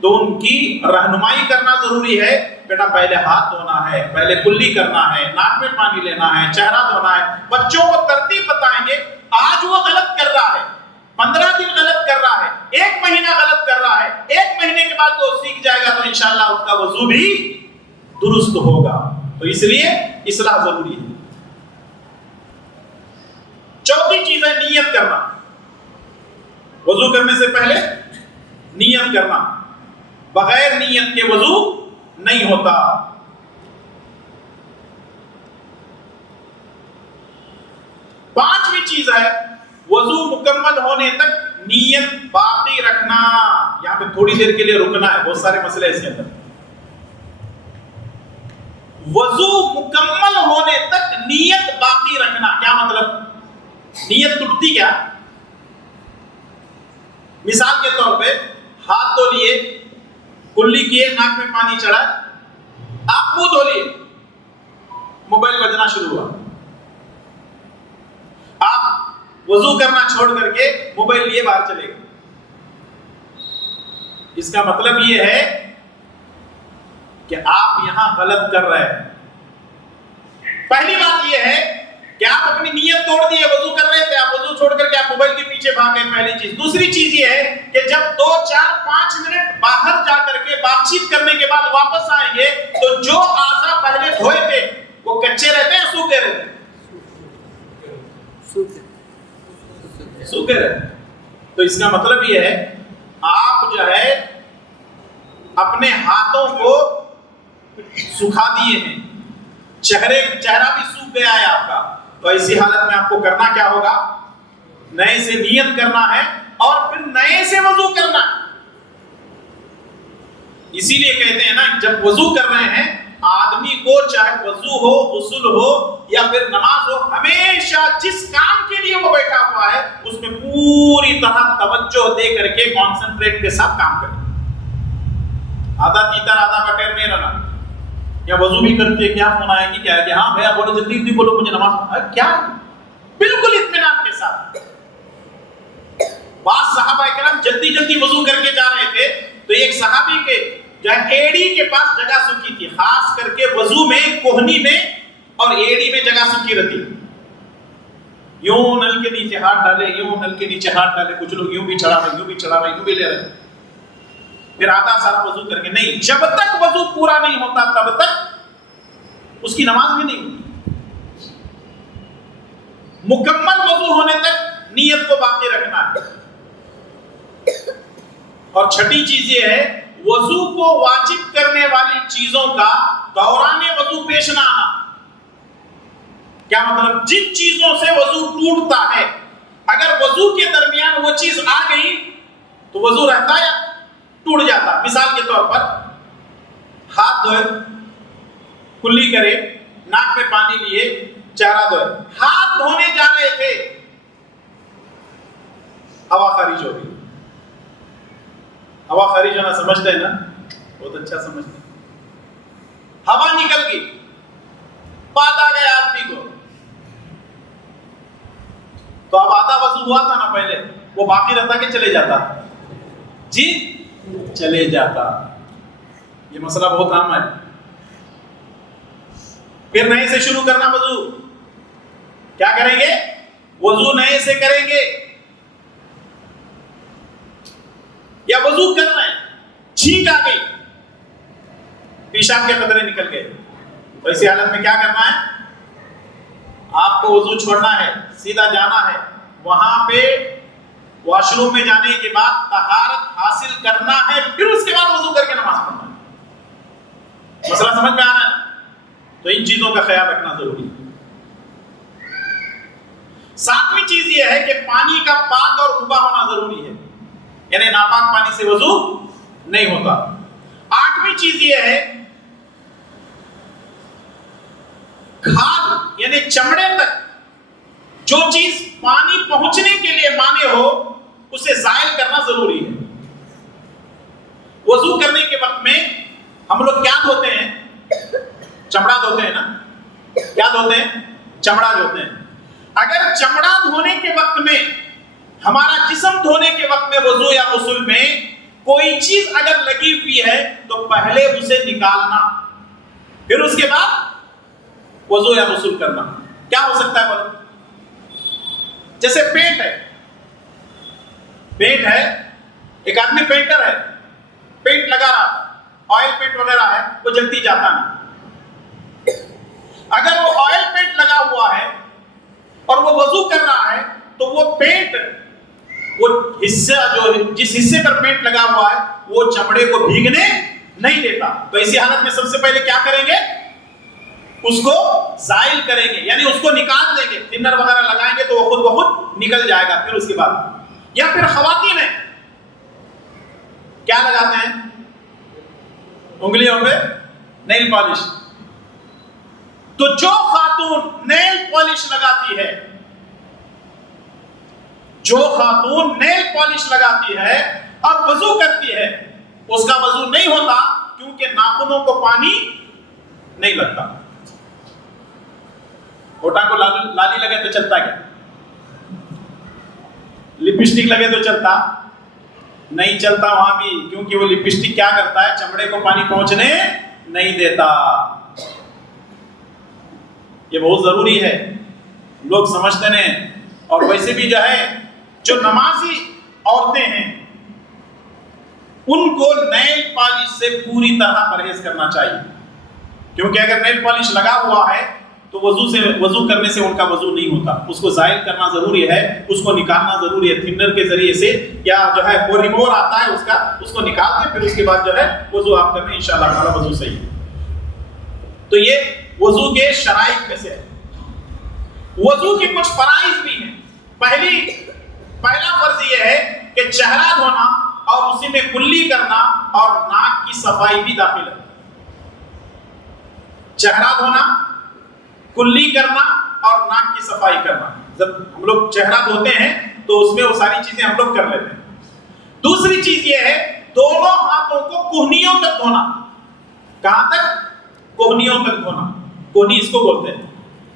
تو ان کی رہنمائی کرنا ضروری ہے. بیٹا پہلے ہاتھ دھونا ہے, پہلے کلی کرنا ہے, ناک میں پانی لینا ہے, چہرہ دھونا ہے. بچوں کو ترتیب بتائیں گے. آج وہ غلط کر رہا ہے, 15 دن غلط کر رہا ہے, 1 مہینہ غلط کر رہا ہے, 1 مہینے کے بعد وہ سیکھ جائے گا تو انشاءاللہ اس کا وضو بھی درست ہوگا. تو اس لیے اصلاح ضروری ہے. چوتھی چیز ہے نیت کرنا. وضو کرنے سے پہلے نیت کرنا. بغیر نیت کے وضو نہیں ہوتا. پانچویں چیز ہے وضو مکمل ہونے تک نیت باقی رکھنا. یہاں پہ تھوڑی دیر کے لیے رکنا ہے, بہت سارے مسئلے اس کے اندر. وضو مکمل ہونے تک نیت باقی رکھنا. کیا مطلب؟ نیت ٹوٹتی کیا؟ مثال کے طور پہ ہاتھ دھو لیے, کلی کیے, ناک میں پانی چڑھا, آپ منہ دھو لیے, موبائل بجنا شروع ہوا. آپ وضو کرنا چھوڑ کر کے موبائل لیے باہر چلے گئے. اس کا مطلب یہ ہے کہ آپ یہاں غلط کر رہے ہیں. پہلی بات یہ ہے کہ آپ اپنی نیت توڑ دیے, وضو کر رہے تھے, آپ وضو چھوڑ کر کے آپ موبائل کے پیچھے بھاگ گئے. پہلی چیز. دوسری چیز یہ ہے کہ جب 2 4 5 منٹ باہر جا کر کے بات چیت کرنے کے بعد واپس آئیں گے تو جو اعضاء پہلے دھوئے تھے وہ کچے رہتے ہیں, سوکھے رہتے ہیں؟ سوکھے رہتے ہیں. تو اس کا مطلب یہ ہے آپ جو ہے اپنے ہاتھوں کو سکھا دیے ہیں, چہرہ بھی سوکھ گیا ہے آپ کا. تو ایسی حالت میں آپ کو کرنا کیا ہوگا؟ نئے سے نیت کرنا ہے اور پھر نئے سے وضو کرنا ہے. اسی لیے کہتے ہیں نا, جب وضو کر رہے ہیں آدمی کو چاہے وضو ہو, غسل ہو یا پھر نماز ہو, ہمیشہ جس کام کے لیے وہ بیٹھا ہوا ہے اس میں پوری طرح توجہ دے کر کے کانسنٹریٹ کے ساتھ کام کرے. آدھا تیتر آدھا بٹیر نہیں رہنا. یا وضو بھی کرتے کیا فون آئے گی, کیا ہے کہ ہاں بھیا بولو جلدی جلدی بولو مجھے نماز. کیا بالکل اطمینان کے ساتھ. بعض صحابہ کرام جلدی جلدی وضو کر کے جا رہے تھے تو ایک صحابی کے جہاں ایڑی کے پاس جگہ سوکھی تھی, خاص کر کے وضو میں کوہنی میں اور ایڑی میں جگہ سوکھی رہتی. یوں نل کے نیچے ہاتھ ڈالے, یوں نل کے نیچے ہاتھ ڈالے, کچھ لوگ یوں بھی چڑھا رہے, یوں بھی چڑھا رہے, یوں بھی لے رہے. پھر آدھا سارا وضو کر کے نہیں, جب تک وضو پورا نہیں ہوتا تب تک اس کی نماز بھی نہیں ہوتی. مکمل وضو ہونے تک نیت کو باقی رکھنا ہے. اور چھٹی چیز یہ ہے وضو کو واجب کرنے والی چیزوں کا دوران وضو پیش نہ آنا. کیا مطلب؟ جن چیزوں سے وضو ٹوٹتا ہے اگر وضو کے درمیان وہ چیز آ گئی تو وضو رہتا یا ٹوٹ جاتا. مثال کے طور پر ہاتھ دھوئے, کلی کرے, ناک میں پانی لیے, چہرہ دھوئے, ہاتھ دھونے جا رہے تھے, ہوا خارج ہو گئی. ہوا خارج ہونا سمجھتے ہیں نا, بہت اچھا سمجھتے ہیں. ہوا نکل گئی, بات آ گیا آدمی کو, تو اب آدھا وضو ہوا تھا نا پہلے, وہ باقی رہتا کہ چلے جاتا؟ جی چلے جاتا. یہ مسئلہ بہت عام ہے. پھر نئے سے شروع کرنا وضو. کیا کریں گے؟ وضو نئے سے کریں گے. یا وضو کر رہے ہیں, چھینک آ گئی, پیشاب کے قطرے نکل گئے, تو ایسی حالت میں کیا کرنا ہے؟ آپ کو وضو چھوڑنا ہے, سیدھا جانا ہے, وہاں پہ واش روم میں جانے کے بعد طہارت حاصل کرنا ہے, پھر اس کے بعد وضو کر کے نماز پڑھنا ہے. مسئلہ سمجھ میں آ رہا ہے نا؟ تو ان چیزوں کا خیال رکھنا ضروری ہے. ساتویں چیز یہ ہے کہ پانی کا پاک اور روبا ہونا ضروری ہے, یعنی ناپاک پانی سے وضو نہیں ہوتا. آٹھویں چیز یہ ہے کھال یعنی چمڑے تک جو چیز پانی پہنچنے کے لیے مانے ہو اسے زائل کرنا ضروری ہے. وضو کرنے کے وقت میں ہم لوگ کیا دھوتے ہیں؟ چمڑا دھوتے ہیں نا. کیا دھوتے ہیں؟ چمڑا دھوتے ہیں. اگر چمڑا دھونے کے وقت میں، ہمارا جسم دھونے کے وقت میں وضو یا غسل میں کوئی چیز اگر لگی ہوئی ہے تو پہلے اسے نکالنا، پھر اس کے بعد وضو یا غسل کرنا۔ کیا ہو سکتا ہے بولو؟ جیسے پینٹ ہے، ایک آدمی پینٹر ہے، پینٹ لگا رہا تھا، آئل پینٹ وغیرہ ہے، وہ جلدی جاتا نہیں۔ اگر وہ آئل پینٹ لگا ہوا ہے اور وہ وضو کر رہا ہے تو وہ پینٹ، وہ حصہ جو جس حصے پر پینٹ لگا ہوا ہے وہ چمڑے کو بھیگنے نہیں دیتا، تو اسی حالت میں سب سے پہلے کیا کریں گے؟ اس کو زائل کریں گے، یعنی اس کو نکال دیں گے، تھنر وغیرہ لگائیں گے تو وہ خود بخود نکل جائے گا۔ پھر اس کے بعد، یا پھر خواتین ہیں کیا لگاتے ہیں انگلیوں پہ؟ Nail polish. تو جو خاتون نیل پالش لگاتی ہے، جو خاتون نیل پالش لگاتی ہے اور وضو کرتی ہے، اس کا وضو نہیں ہوتا، کیونکہ ناخنوں کو پانی نہیں لگتا۔ ہوٹا کو لالی لگے تو چلتا کیا؟ لپسٹک لگے تو چلتا نہیں چلتا وہاں بھی، کیونکہ وہ لپسٹک کیا کرتا ہے؟ چمڑے کو پانی پہنچنے نہیں دیتا۔ یہ بہت ضروری ہے، لوگ سمجھتے نہیں۔ اور ویسے بھی جو ہے، جو نمازی عورتیں ہیں ان کو نیل پالش سے پوری طرح پرہیز کرنا چاہیے، کیونکہ اگر نیل پالش لگا ہوا ہے تو وضو کرنے سے ان کا وضو نہیں ہوتا، اس کو زائل کرنا ضروری ہے، اس کو نکالنا ضروری ہے تھنر کے ذریعے سے، یا جو ہے وہ ریمور آتا ہے اس کو نکال دیں، پھر اس کے بعد جو ہے وضو آپ کرنے انشاءاللہ تعالی وضو صحیح ہے۔ تو یہ وضو کے شرائط میں سے ہے۔ وضو کے کچھ فرائض بھی ہیں۔ پہلا فرض یہ ہے کہ چہرہ دھونا اور اسی میں کلی کرنا اور ناک کی صفائی بھی داخل ہے۔ چہرہ دھونا، کلی کرنا اور ناک کی صفائی کرنا۔ جب ہم لوگ چہرہ دھوتے ہیں تو اس میں وہ ساری چیزیں ہم لوگ کر لیتے ہیں۔ دوسری چیز یہ ہے دونوں ہاتھوں کو کوہنیوں تک دھونا۔ کہاں تک؟ کوہنیوں تک دھونا۔ کوہنی اس کو بولتے ہیں،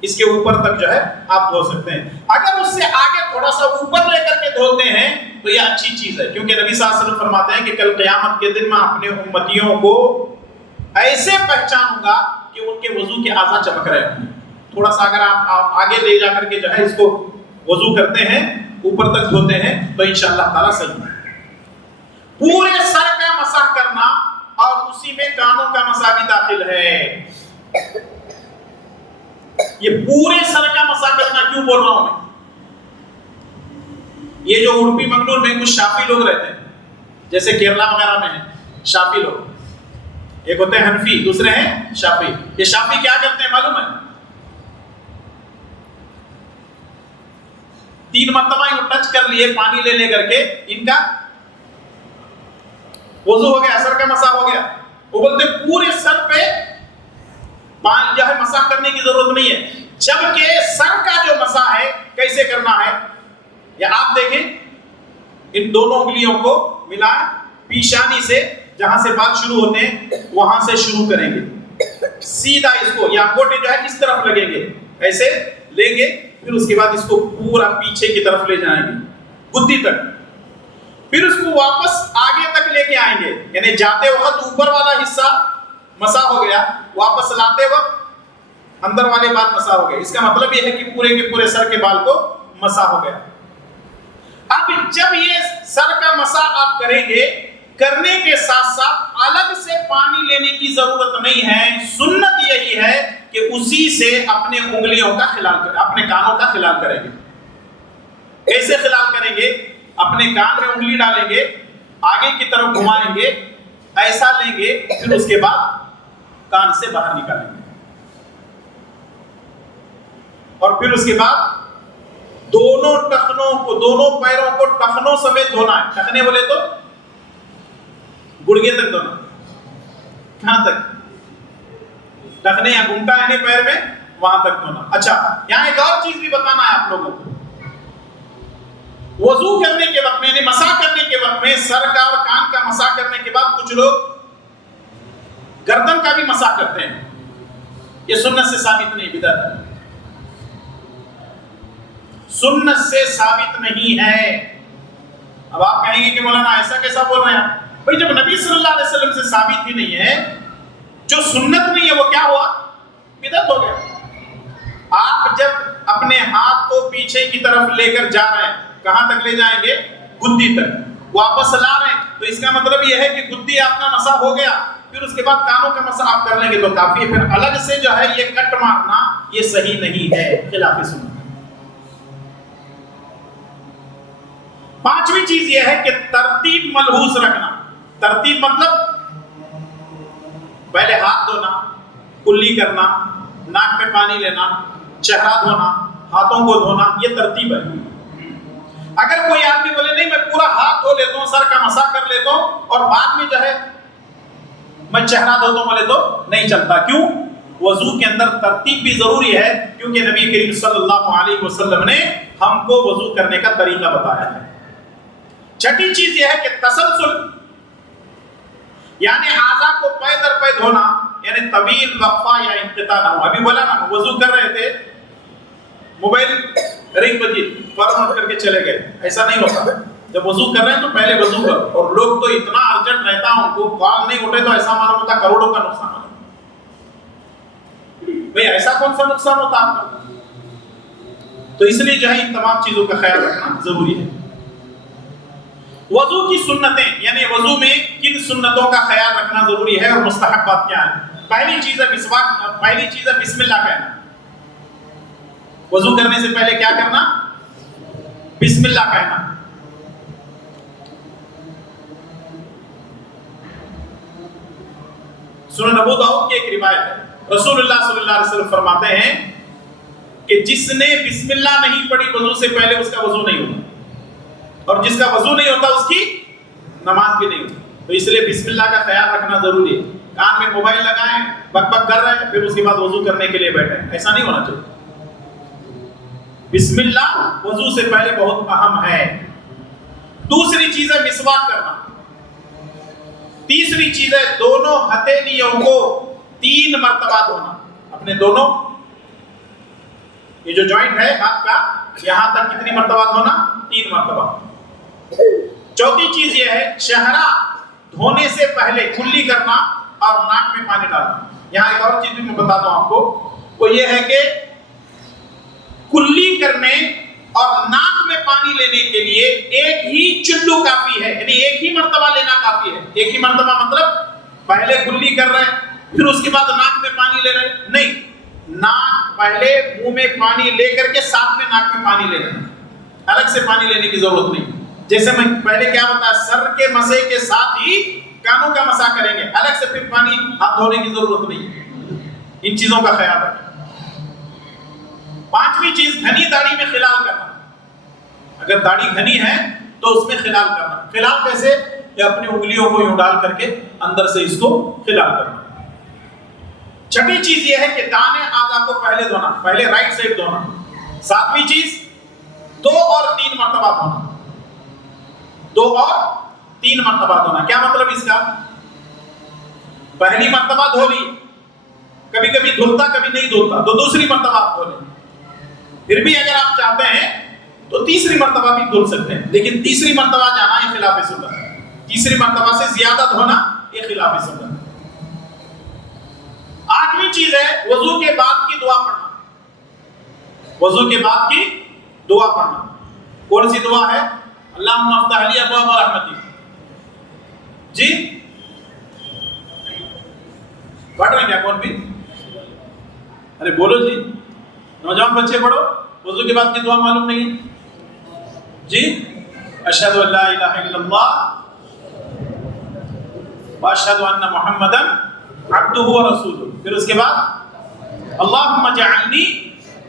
اس کے اوپر تک جو ہے آپ دھو سکتے ہیں۔ اگر اس سے آگے تھوڑا سا اوپر لے کر کے دھوتے ہیں تو یہ اچھی چیز ہے، کیونکہ نبی صلی اللہ علیہ وسلم فرماتے ہیں کہ کل قیامت کے دن میں اپنے امتیوں کو ایسے پہچانوں گا کہ ان کے وضو کے اعضاء چمک رہے ہوں۔ تھوڑا سا اگر آپ آگے لے جا کر کے جو ہے اس کو وضو کرتے ہیں، اوپر تک دھوتے ہیں تو انشاءاللہ تعالی صحیح ہے۔ پورے سر کا مسح کرنا اور اسی میں کانوں کا مسح بھی داخل ہے۔ یہ پورے سر کا مسح کرنا کیوں بول رہا ہوں میں؟ یہ جو اڑپی منگلور میں کچھ شافی لوگ رہتے ہیں، جیسے کیرلا وغیرہ میں ہیں شافی لوگ، ایک ہوتے ہیں حنفی، دوسرے ہیں شافی۔ یہ شافی کیا کرتے ہیں معلوم ہے؟ 3 مرتبہ یہ ٹچ کر لیے پانی لے کر کے، ان کا وضو ہو گیا، سر کا مسح ہو گیا۔ وہ بولتے پورے سر پہ پانی جو ہے مسح کرنے کی ضرورت نہیں ہے، جبکہ سر کا جو مسح ہے کیسے کرنا ہے؟ یا آپ دیکھیں ان دونوں انگلیوں کو ملائیں، پیشانی سے جہاں سے بال شروع ہوتے ہیں وہاں سے شروع کریں گے، سیدھا اس کو یا انگوٹے جو ہے اس طرف لگیں گے، ایسے لیں گے، پھر اس کے بعد اس کو پورا پیچھے کی طرف لے جائیں گے گدی تک، پھر اس کو واپس آگے تک لے کے آئیں گے، یعنی جاتے وقت اوپر والا حصہ مسح ہو گیا، واپس لاتے وقت اندر والے بال مسح ہو گئے۔ اس کا مطلب یہ ہے کہ پورے کے پورے سر کے بال کو مسح ہو گیا۔ اب جب یہ سر کا مسح آپ کریں گے، کرنے کے ساتھ ساتھ الگ سے پانی لینے کی ضرورت نہیں ہے، سنت یہی ہے کہ اسی سے اپنے انگلیوں کا خلال کریں، اپنے کانوں کا خلال کریں گے۔ کیسے خلال کریں گے؟ اپنے کان میں انگلی ڈالیں گے، آگے کی طرف گھمائیں گے، ایسا لیں گے، پھر اس کے بعد کان سے باہر نکالیں گے، اور پھر اس کے بعد دونوں ٹخنوں کو، دونوں پیروں کو ٹخنوں سمیت دھونا ہے۔ ٹخنے بولے تو گڑگے تک دھونا۔ کہاں تک؟ ٹخنے یا گھنٹا ہے پیر میں، وہاں تک دھونا۔ اچھا، یہاں ایک اور چیز بھی بتانا ہے آپ لوگوں کو۔ وضو کرنے کے وقت میں، یعنی مسح کرنے کے وقت میں، سر کا اور کان کا مسح کرنے کے بعد کچھ لوگ گردن کا بھی مسح کرتے ہیں۔ یہ سنت سے ثابت نہیں، بدعت ہے۔ سنت سے ثابت نہیں ہے۔ اب آپ کہیں گے کہ مولانا ایسا کیسا بول رہے ہیں بھائی، جب نبی صلی اللہ علیہ وسلم سے ثابت ہی نہیں ہے، جو سنت نہیں ہے وہ کیا ہوا؟ بدعت ہو گیا۔ آپ جب اپنے ہاتھ کو پیچھے کی طرف لے کر جا رہے ہیں، کہاں تک لے جائیں گے؟ گدی تک، واپس لا رہے ہیں، تو اس کا مطلب یہ ہے کہ گدی آپ کا مسح ہو گیا، پھر اس کے بعد کانوں کا مسح آپ کر لیں گے تو کافی ہے۔ پھر الگ سے جو ہے یہ کٹ مارنا یہ صحیح نہیں ہے، خلاف سنت۔ پانچویں چیز یہ ہے کہ ترتیب ملحوظ رکھنا۔ ترتیب مطلب پہلے ہاتھ دھونا، کلی کرنا، ناک میں پانی لینا، چہرہ دھونا، ہاتھوں کو دھونا، یہ ترتیب ہے۔ اگر کوئی آدمی بولے نہیں میں پورا ہاتھ دھو لیتا ہوں، سر کا مسح کر لیتا ہوں اور بعد میں جو ہے میں چہرہ دھوتا ہوں بولے تو نہیں چلتا۔ کیوں؟ وضو کے اندر ترتیب بھی ضروری ہے، کیونکہ نبی کریم صلی اللہ علیہ وسلم نے ہم کو وضو کرنے کا طریقہ بتایا ہے۔ چھٹی چیز یہ ہے کہ تسلسل، یعنی اعضاء کو پے در پے دھونا، یعنی طویل وقفہ یا انقطاع نہ ہو۔ ابھی بولا نا وضو کر رہے تھے، موبائل رنگ بجی، فوراً اٹھ کر کے چلے گئے، ایسا نہیں ہوتا۔ جب وضو کر رہے ہیں تو پہلے وضو کرو، اور لوگ تو اتنا ارجنٹ رہتا ہے ان کو، کال نہیں اٹھے تو ایسا معلوم ہوتا کروڑوں کا نقصان ہوتا۔ بھئی ایسا کون سا نقصان ہوتا آپ کا؟ تو اس لیے جو ہے ان تمام چیزوں کا خیال رکھنا ضروری ہے۔ وضو کی سنتیں، یعنی وضو میں کن سنتوں کا خیال رکھنا ضروری ہے اور مستحبات کیا ہیں؟ پہلی چیز ہے مسواک، پہلی چیز ہے بسم اللہ کہنا۔ وضو کرنے سے پہلے کیا کرنا؟ بسم اللہ کہنا۔ سنن ابو داؤد کی ایک روایت ہے، رسول اللہ صلی اللہ علیہ وسلم فرماتے ہیں کہ جس نے بسم اللہ نہیں پڑھی وضو سے پہلے اس کا وضو نہیں ہوتا، اور جس کا وضو نہیں ہوتا اس کی نماز بھی نہیں ہوتی۔ تو اس لیے بسم اللہ کا خیال رکھنا ضروری ہے۔ کان میں موبائل لگائیں، بک بک کر رہے ہیں، پھر اس کے بعد وضو کرنے کے لیے بیٹھے، ایسا نہیں ہونا چاہیے۔ بسم اللہ وضو سے پہلے بہت اہم ہے۔ دوسری چیز ہے مسواک کرنا۔ تیسری چیز ہے دونوں ہتھیلیوں کو 3 مرتبہ دھونا، اپنے دونوں یہ جو جوائنٹ ہے ہاتھ کا، یہاں تک کتنی مرتبہ دھونا؟ 3 مرتبہ۔ چوتھی چیز یہ ہے چہرہ دھونے سے پہلے کلی کرنا اور ناک میں پانی ڈالنا۔ یہاں ایک اور چیز بھی میں بتاتا ہوں آپ کو، وہ یہ ہے کہ کلی کرنے اور ناک میں پانی لینے کے لیے ایک ہی چلو کافی ہے، یعنی ایک ہی مرتبہ لینا کافی ہے۔ ایک ہی مرتبہ مطلب پہلے کلی کر رہے ہیں پھر اس کے بعد ناک میں پانی لے رہے ہیں، نہیں، ناک پہلے منہ میں پانی لے کر کے ساتھ میں ناک میں پانی لے رہے ہیں، الگ سے پانی لینے کی ضرورت نہیں۔ جیسے میں پہلے کیا بتایا، سر کے مسح کے ساتھ ہی کانوں کا مسح کریں گے، الگ سے پھر پانی ہاتھ دھونے کی ضرورت نہیں۔ ان چیزوں کا خیال رکھیں۔ پانچویں چیز گھنی داڑھی میں خلال کرنا۔ اگر داڑھی گھنی ہے تو اس میں خلال کرنا۔ خلال کیسے؟ کہ اپنی انگلیوں کو یوں ڈال کر کے اندر سے اس کو خلال کرنا۔ چھٹی چیز یہ ہے کہ دانے اعضاء کو پہلے دھونا، پہلے رائٹ سائڈ دھونا۔ ساتویں چیز 2 اور 3 مرتبہ دھونا، 2 اور 3 مرتبہ دھونا۔ کیا مطلب اس کا؟ پہلی مرتبہ دھو لی، کبھی کبھی دھلتا کبھی نہیں دھلتا، تو دوسری مرتبہ آپ دھو لیں۔ پھر بھی اگر آپ چاہتے ہیں تو تیسری مرتبہ بھی دھل سکتے ہیں، لیکن تیسری مرتبہ جانا یہ خلاف سنت ہے۔ تیسری مرتبہ سے زیادہ دھونا یہ خلاف سنت ہے۔ 8ویں چیز ہے وضو کے بعد کی دعا پڑھنا۔ وضو کے بعد کی دعا پڑھنا کون سی دعا ہے؟ اللہم افتح لی ابواب رحمتی۔ جی پڑھ رہے ہیں کیا کون بھی؟ ارے بولو جی، نوجوان بچے پڑھو، وضو کے بعد کی دعا معلوم نہیں جی؟ اشہد ان لا الہ الا اللہ واشہد ان محمدا عبدہ ورسولہ۔ پھر اس کے بعد اللہم اجعلنی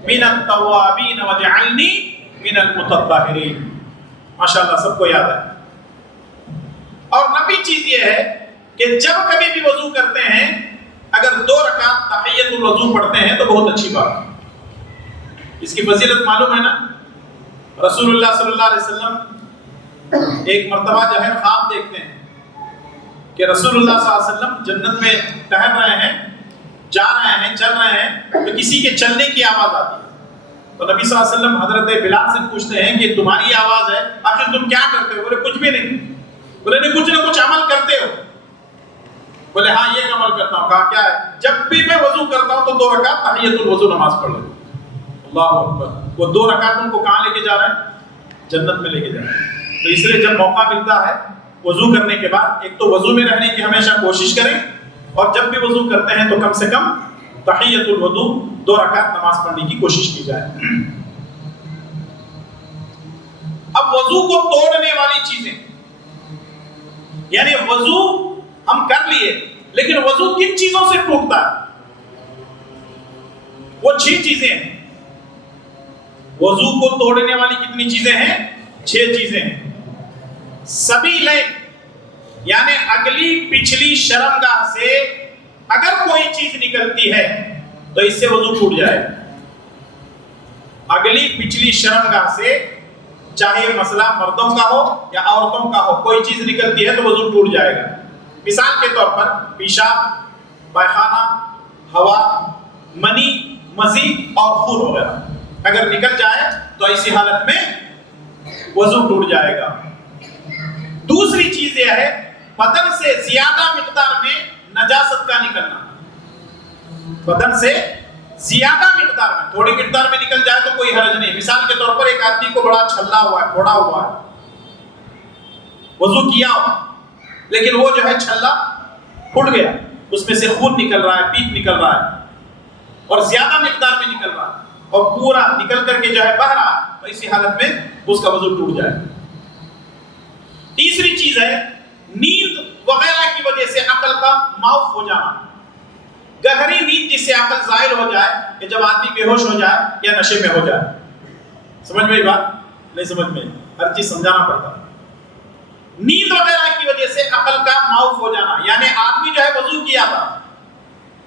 من التوابین واجعلنی من المتطہرین۔ ماشاءاللہ سب کو یاد ہے۔ اور نبی چیز یہ ہے کہ جب کبھی بھی وضو کرتے ہیں اگر 2 رکعت تحیۃ الوضو پڑھتے ہیں تو بہت اچھی بات ہے۔ اس کی فضیلت معلوم ہے نا؟ رسول اللہ صلی اللہ علیہ وسلم ایک مرتبہ جو ہے خواب دیکھتے ہیں کہ رسول اللہ صلی اللہ علیہ وسلم جنت میں ٹہل رہے ہیں، جا رہے ہیں، چل رہے ہیں، تو کسی کے چلنے کی آواز آتی ہے۔ تو نبی صلی اللہ علیہ وسلم حضرت بلال سے پوچھتے ہیں کہ تمہاری آواز ہے، آخر تم کیا کرتے ہو؟ بولے کچھ بھی نہیں۔ بولے نہیں کچھ نہ کچھ عمل کرتے ہو؟ بولے ہاں یہ عمل کرتا ہوں۔ کہا کیا ہے؟ جب بھی میں وضو کرتا ہوں تو 2 رکعت تحیۃ الوضو نماز پڑھ لیتا ہوں۔ اللہ اکبر۔ وہ 2 رکعت ان کو کہاں لے کے جا رہا ہے؟ جنت میں لے کے جا رہا ہے۔ تو اس لیے جب موقع ملتا ہے وضو کرنے کے بعد، ایک تو وضو میں رہنے کی ہمیشہ کوشش کریں، اور جب بھی وضو کرتے ہیں تو کم سے کم تحیۃ الوضو 2 رکعت نماز پڑھنے کی کوشش کی جائے۔ اب وضو کو توڑنے والی چیزیں، یعنی وضو ہم کر لیے لیکن وضو کن چیزوں سے ٹوٹتا ہے؟ وہ 6 چیزیں ہیں۔ وضو کو توڑنے والی کتنی چیزیں ہیں؟ 6 چیزیں ہیں۔ سبیلین، یعنی اگلی پچھلی شرمگاہ سے اگر کوئی چیز نکلتی ہے تو اس سے وضو ٹوٹ جائے۔ اگلی پچھلی شرمگاہ سے، چاہے مسئلہ مردوں کا ہو یا عورتوں کا ہو، کوئی چیز نکلتی ہے تو وضو ٹوٹ جائے گا۔ مثال کے طور پر پیشاب، پائخانہ، ہوا، منی، مزی اور خون وغیرہ اگر نکل جائے تو ایسی حالت میں وضو ٹوٹ جائے گا۔ دوسری چیز یہ ہے بدن سے زیادہ مقدار میں نجاست کا نکلنا۔ بدن سے زیادہ مقدار میں، تھوڑی مقدار میں نکل جائے تو کوئی حرج نہیں۔ مثال کے طور پر ایک آدمی کو بڑا چھلا ہوا ہے، پھوڑا ہوا ہے، وضو کیا ہوا لیکن وہ جو ہے چھلا پھٹ گیا، اس میں سے خون نکل رہا ہے، پیپ نکل رہا ہے اور زیادہ مقدار میں نکل رہا ہے اور پورا نکل کر کے جو ہے بہہ رہا ہے، تو اسی حالت میں اس کا وضو ٹوٹ جائے۔ تیسری چیز ہے نیند وغیرہ کی وجہ سے عقل کا معاف ہو جانا۔ گہری نیند جس سے عقل زائل ہو جائے، کہ جب آدمی بے ہوش ہو جائے یا نشے میں ہو جائے۔ سمجھ میں بات؟ نہیں سمجھ میں، ہر چیز سمجھانا پڑتا۔ نیند وغیرہ کی وجہ سے عقل کا معاف ہو جانا، یعنی آدمی جو ہے وضو کیا تھا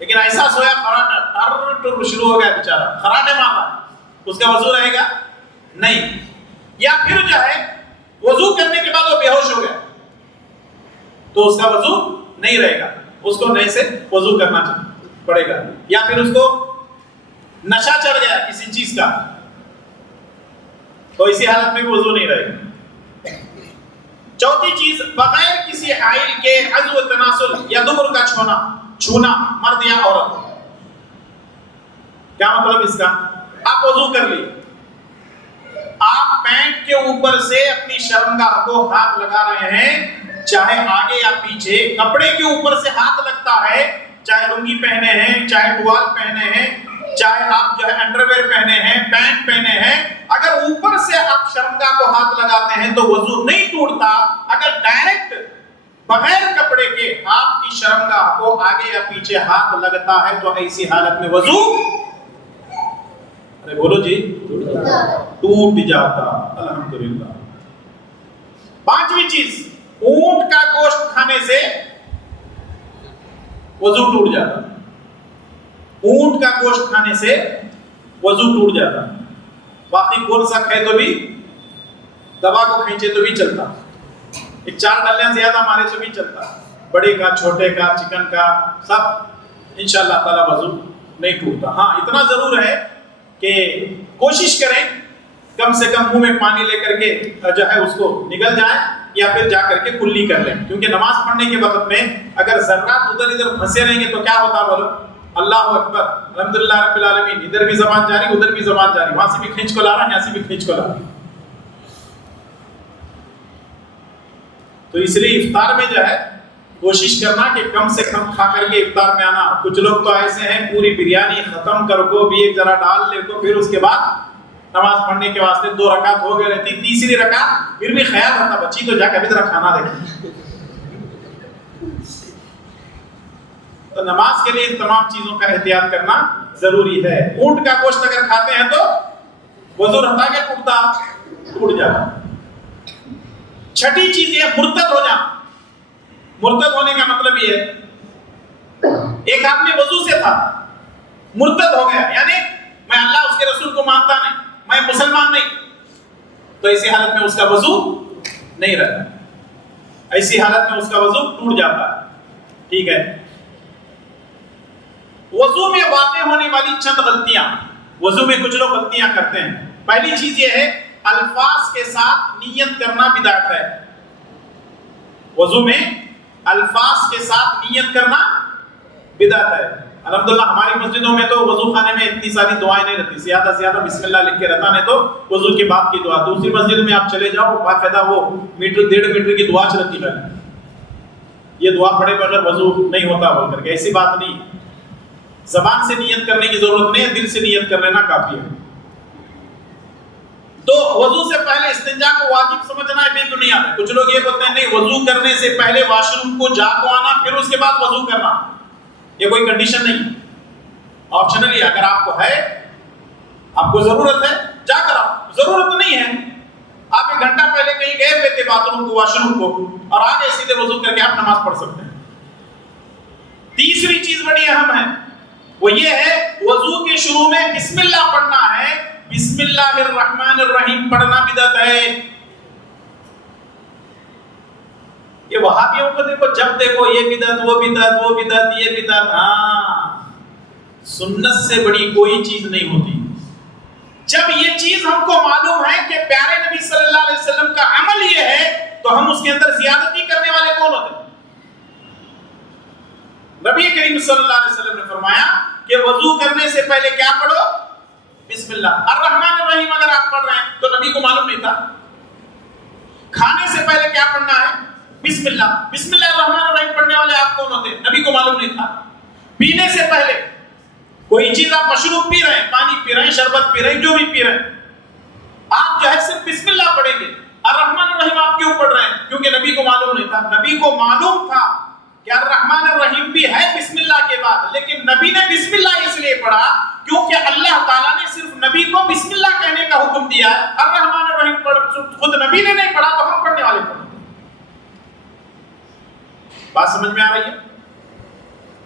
لیکن ایسا سویا خراٹا شروع ہو گیا، بیچارہ خراٹے مار رہا ہے، اس کا وضو رہے گا نہیں۔ یا پھر جو ہے وضو کرنے کے بعد وہ بے ہوش ہو گیا تو اس کا وضو نہیں رہے گا، اس کو نئے سے وضو کرنا پڑے گا۔ یا پھر اس کو نشہ چڑھ گیا کسی چیز کا تو اسی حالت میں وضو نہیں رہے گا۔ چوتھی چیز بغیر کسی حائل کے عضو تناسل یا دبر کا چھونا، مرد یا عورت۔ کیا مطلب اس کا؟ آپ وضو کر لیے، آپ پینٹ کے اوپر سے اپنی شرمگاہ کو ہاتھ لگا رہے ہیں، چاہے آگے یا پیچھے، کپڑے کے اوپر سے ہاتھ لگتا ہے، چاہے لنگی پہنے ہیں، چاہے ٹوال پہنے ہیں، چاہے آپ جو ہے انڈرویئر پہنے ہیں، پینٹ پہنے ہیں، اگر اوپر سے آپ شرمگاہ کو ہاتھ لگاتے ہیں تو وضو نہیں ٹوٹتا۔ اگر ڈائریکٹ بغیر کپڑے کے آپ کی شرمگاہ کو آگے یا پیچھے ہاتھ لگتا ہے تو ایسی حالت میں وضو، ارے بولو جی، ٹوٹ جاتا۔ الحمدللہ۔ پانچویں چیز، اونٹ کا گوشت کھانے سے وضو ٹوٹ جاتا۔ اونٹ کا گوشت کھانے سے وضو ٹوٹ جاتا۔ باقی کون سا کھائے تو بھی، دوا کو کھینچے تو بھی چلتا، ایک 4 ڈلیاں زیادہ مارے تو بھی چلتا، بڑے کا چھوٹے کا چکن کا سب انشاءاللہ تعالی وضو نہیں ٹوٹتا۔ ہاں اتنا ضرور ہے کہ کوشش کریں کم سے کم منہ میں پانی لے کر کے جو ہے اس کو نگل جائیں یا پھر جا کر کے کلی کر لیں، کیونکہ نماز پڑھنے کے وقت میں اگر ذرات ادھر ادھر پھنسے رہیں گے تو کیا ہوتا بولو؟ اللہ اکبر، الحمدللہ رب العالمین، ادھر بھی زبان جاری ادھر بھی زبان جاری، وہاں سے بھی کھینچ کو لا رہا یہاں سے بھی کھینچ کو لا رہا۔ تو اس لیے افطار میں جو ہے کوشش کرنا کہ کم سے کم کھا کر کے افطار میں آنا۔ کچھ لوگ تو ایسے ہیں پوری بریانی ختم کر کو بھی ایک ذرا ڈال لے تو پھر اس کے بعد نماز پڑھنے کے واسطے 2 رکعت ہو گئے رہتی، تیسری رکعت پھر بھی خیال رہتا بچی تو جا کے ذرا کھانا دیکھیں۔ تو نماز کے لیے ان تمام چیزوں کا احتیاط کرنا ضروری ہے۔ اونٹ کا گوشت اگر کھاتے ہیں تو وضو رہتا کہ ٹوٹ جاتا۔ چھٹی چیز یہ مرتد ہو جانا۔ مرتد ہونے کا مطلب یہ ہے ایک آدمی وضو سے تھا، مرتد ہو گیا، یعنی میں اللہ اس کے رسول کو مانتا نہیں، میں مسلمان نہیں، تو ایسی حالت میں اس کا وضو نہیں رہتا، ایسی حالت میں اس کا وضو ٹوٹ جاتا ہے۔ ٹھیک ہے، وضو میں واقع ہونے والی چند غلطیاں وضو میں کچھ لوگ غلطیاں کرتے ہیں. پہلی چیز یہ ہے الفاظ کے ساتھ نیت کرنا بدعت ہے. وضو میں الفاظ کے ساتھ نیت کرنا بدعت ہے. الحمدللہ ہماری مسجدوں میں تو وضو خانے میں اتنی ساری دعائیں نہیں رہتی, زیادہ سے زیادہ بسم اللہ لکھ کے رہتا, نہیں تو وضو کے بعد کی دعا. دوسری مسجد میں آپ چلے جاؤ باقاعدہ وہ میٹر 1.5 میٹر کی دعا چلتی ہے, یہ دعا پڑھے بغیر وضو نہیں ہوتا بول کر کے. ایسی بات نہیں, زبان سے نیت کرنے کی ضرورت نہیں ہے, دل سے نیت کر لینا کافی ہے. تو وضو سے پہلے استنجا کو واجب سمجھنا ہے بے بنیاد ہے. کچھ لوگ یہ بولتے ہیں نہیں وضو کرنے سے پہلے واش روم کو جا کو آنا پھر اس کے بعد وضو کرنا, یہ کوئی کنڈیشن نہیں, آپشنلی اگر آپ کو ہے, آپ کو ضرورت ہے جا کر آؤ, ضرورت نہیں ہے آپ 1 گھنٹہ پہلے کہیں گئے ہوئے تھے باتھ روم کو واش روم کو اور آگے سیدھے وضو کر کے آپ نماز پڑھ سکتے ہیں. تیسری چیز بڑی اہم ہے, وہ یہ ہے وضو کے شروع میں بسم اللہ پڑھنا ہے. بسم اللہ الرحمن الرحیم پڑھنا بدعت ہے. یہ وہابیوں کو دیکھو, جب دیکھو یہ بدعت وہ بدعت وہ بدعت یہ بدعت. ہاں, سنت سے بڑی کوئی چیز نہیں ہوتی. جب یہ چیز ہم کو معلوم ہے کہ پیارے نبی صلی اللہ علیہ وسلم کا عمل یہ ہے تو ہم اس کے اندر زیادتی کرنے والے کون ہوتے ہیں؟ نبی کریم صلی اللہ علیہ وسلم نے فرمایا کہ وضو کرنے سے پہلے کیا پڑھو؟ بسم اللہ. الرحمن الرحیم اگر آپ پڑھ رہے ہیں تو نبی کو معلوم نہیں تھا. کھانے سے پہلے کیا پڑھنا ہے؟ بسم اللہ. بسم اللہ الرحمن الرحیم پڑھنے والے آپ کون ہوتے ہیں؟ نبی کو معلوم نہیں تھا. پینے سے پہلے کوئی چیز آپ مشروب پی رہے ہیں, پانی پی رہے ہیں, شربت پی رہے ہیں, جو بھی پی رہے ہیں, آپ جو ہے صرف بسم اللہ پڑھیں گے. الرحمن الرحیم آپ کیوں پڑھ رہے ہیں؟ کیونکہ نبی کو معلوم نہیں تھا. نبی کو معلوم تھا کہ الرحمن الرحیم بھی ہے بسم اللہ کے بعد, لیکن نبی نے بسم اللہ اس لیے پڑھا کیونکہ اللہ تعالیٰ نے صرف نبی کو بسم اللہ کہنے کا حکم دیا ہے. الرحمن الرحیم خود نبی نے نہیں پڑھا تو ہم پڑھنے والے پڑھیں. بات سمجھ میں آ رہی ہے؟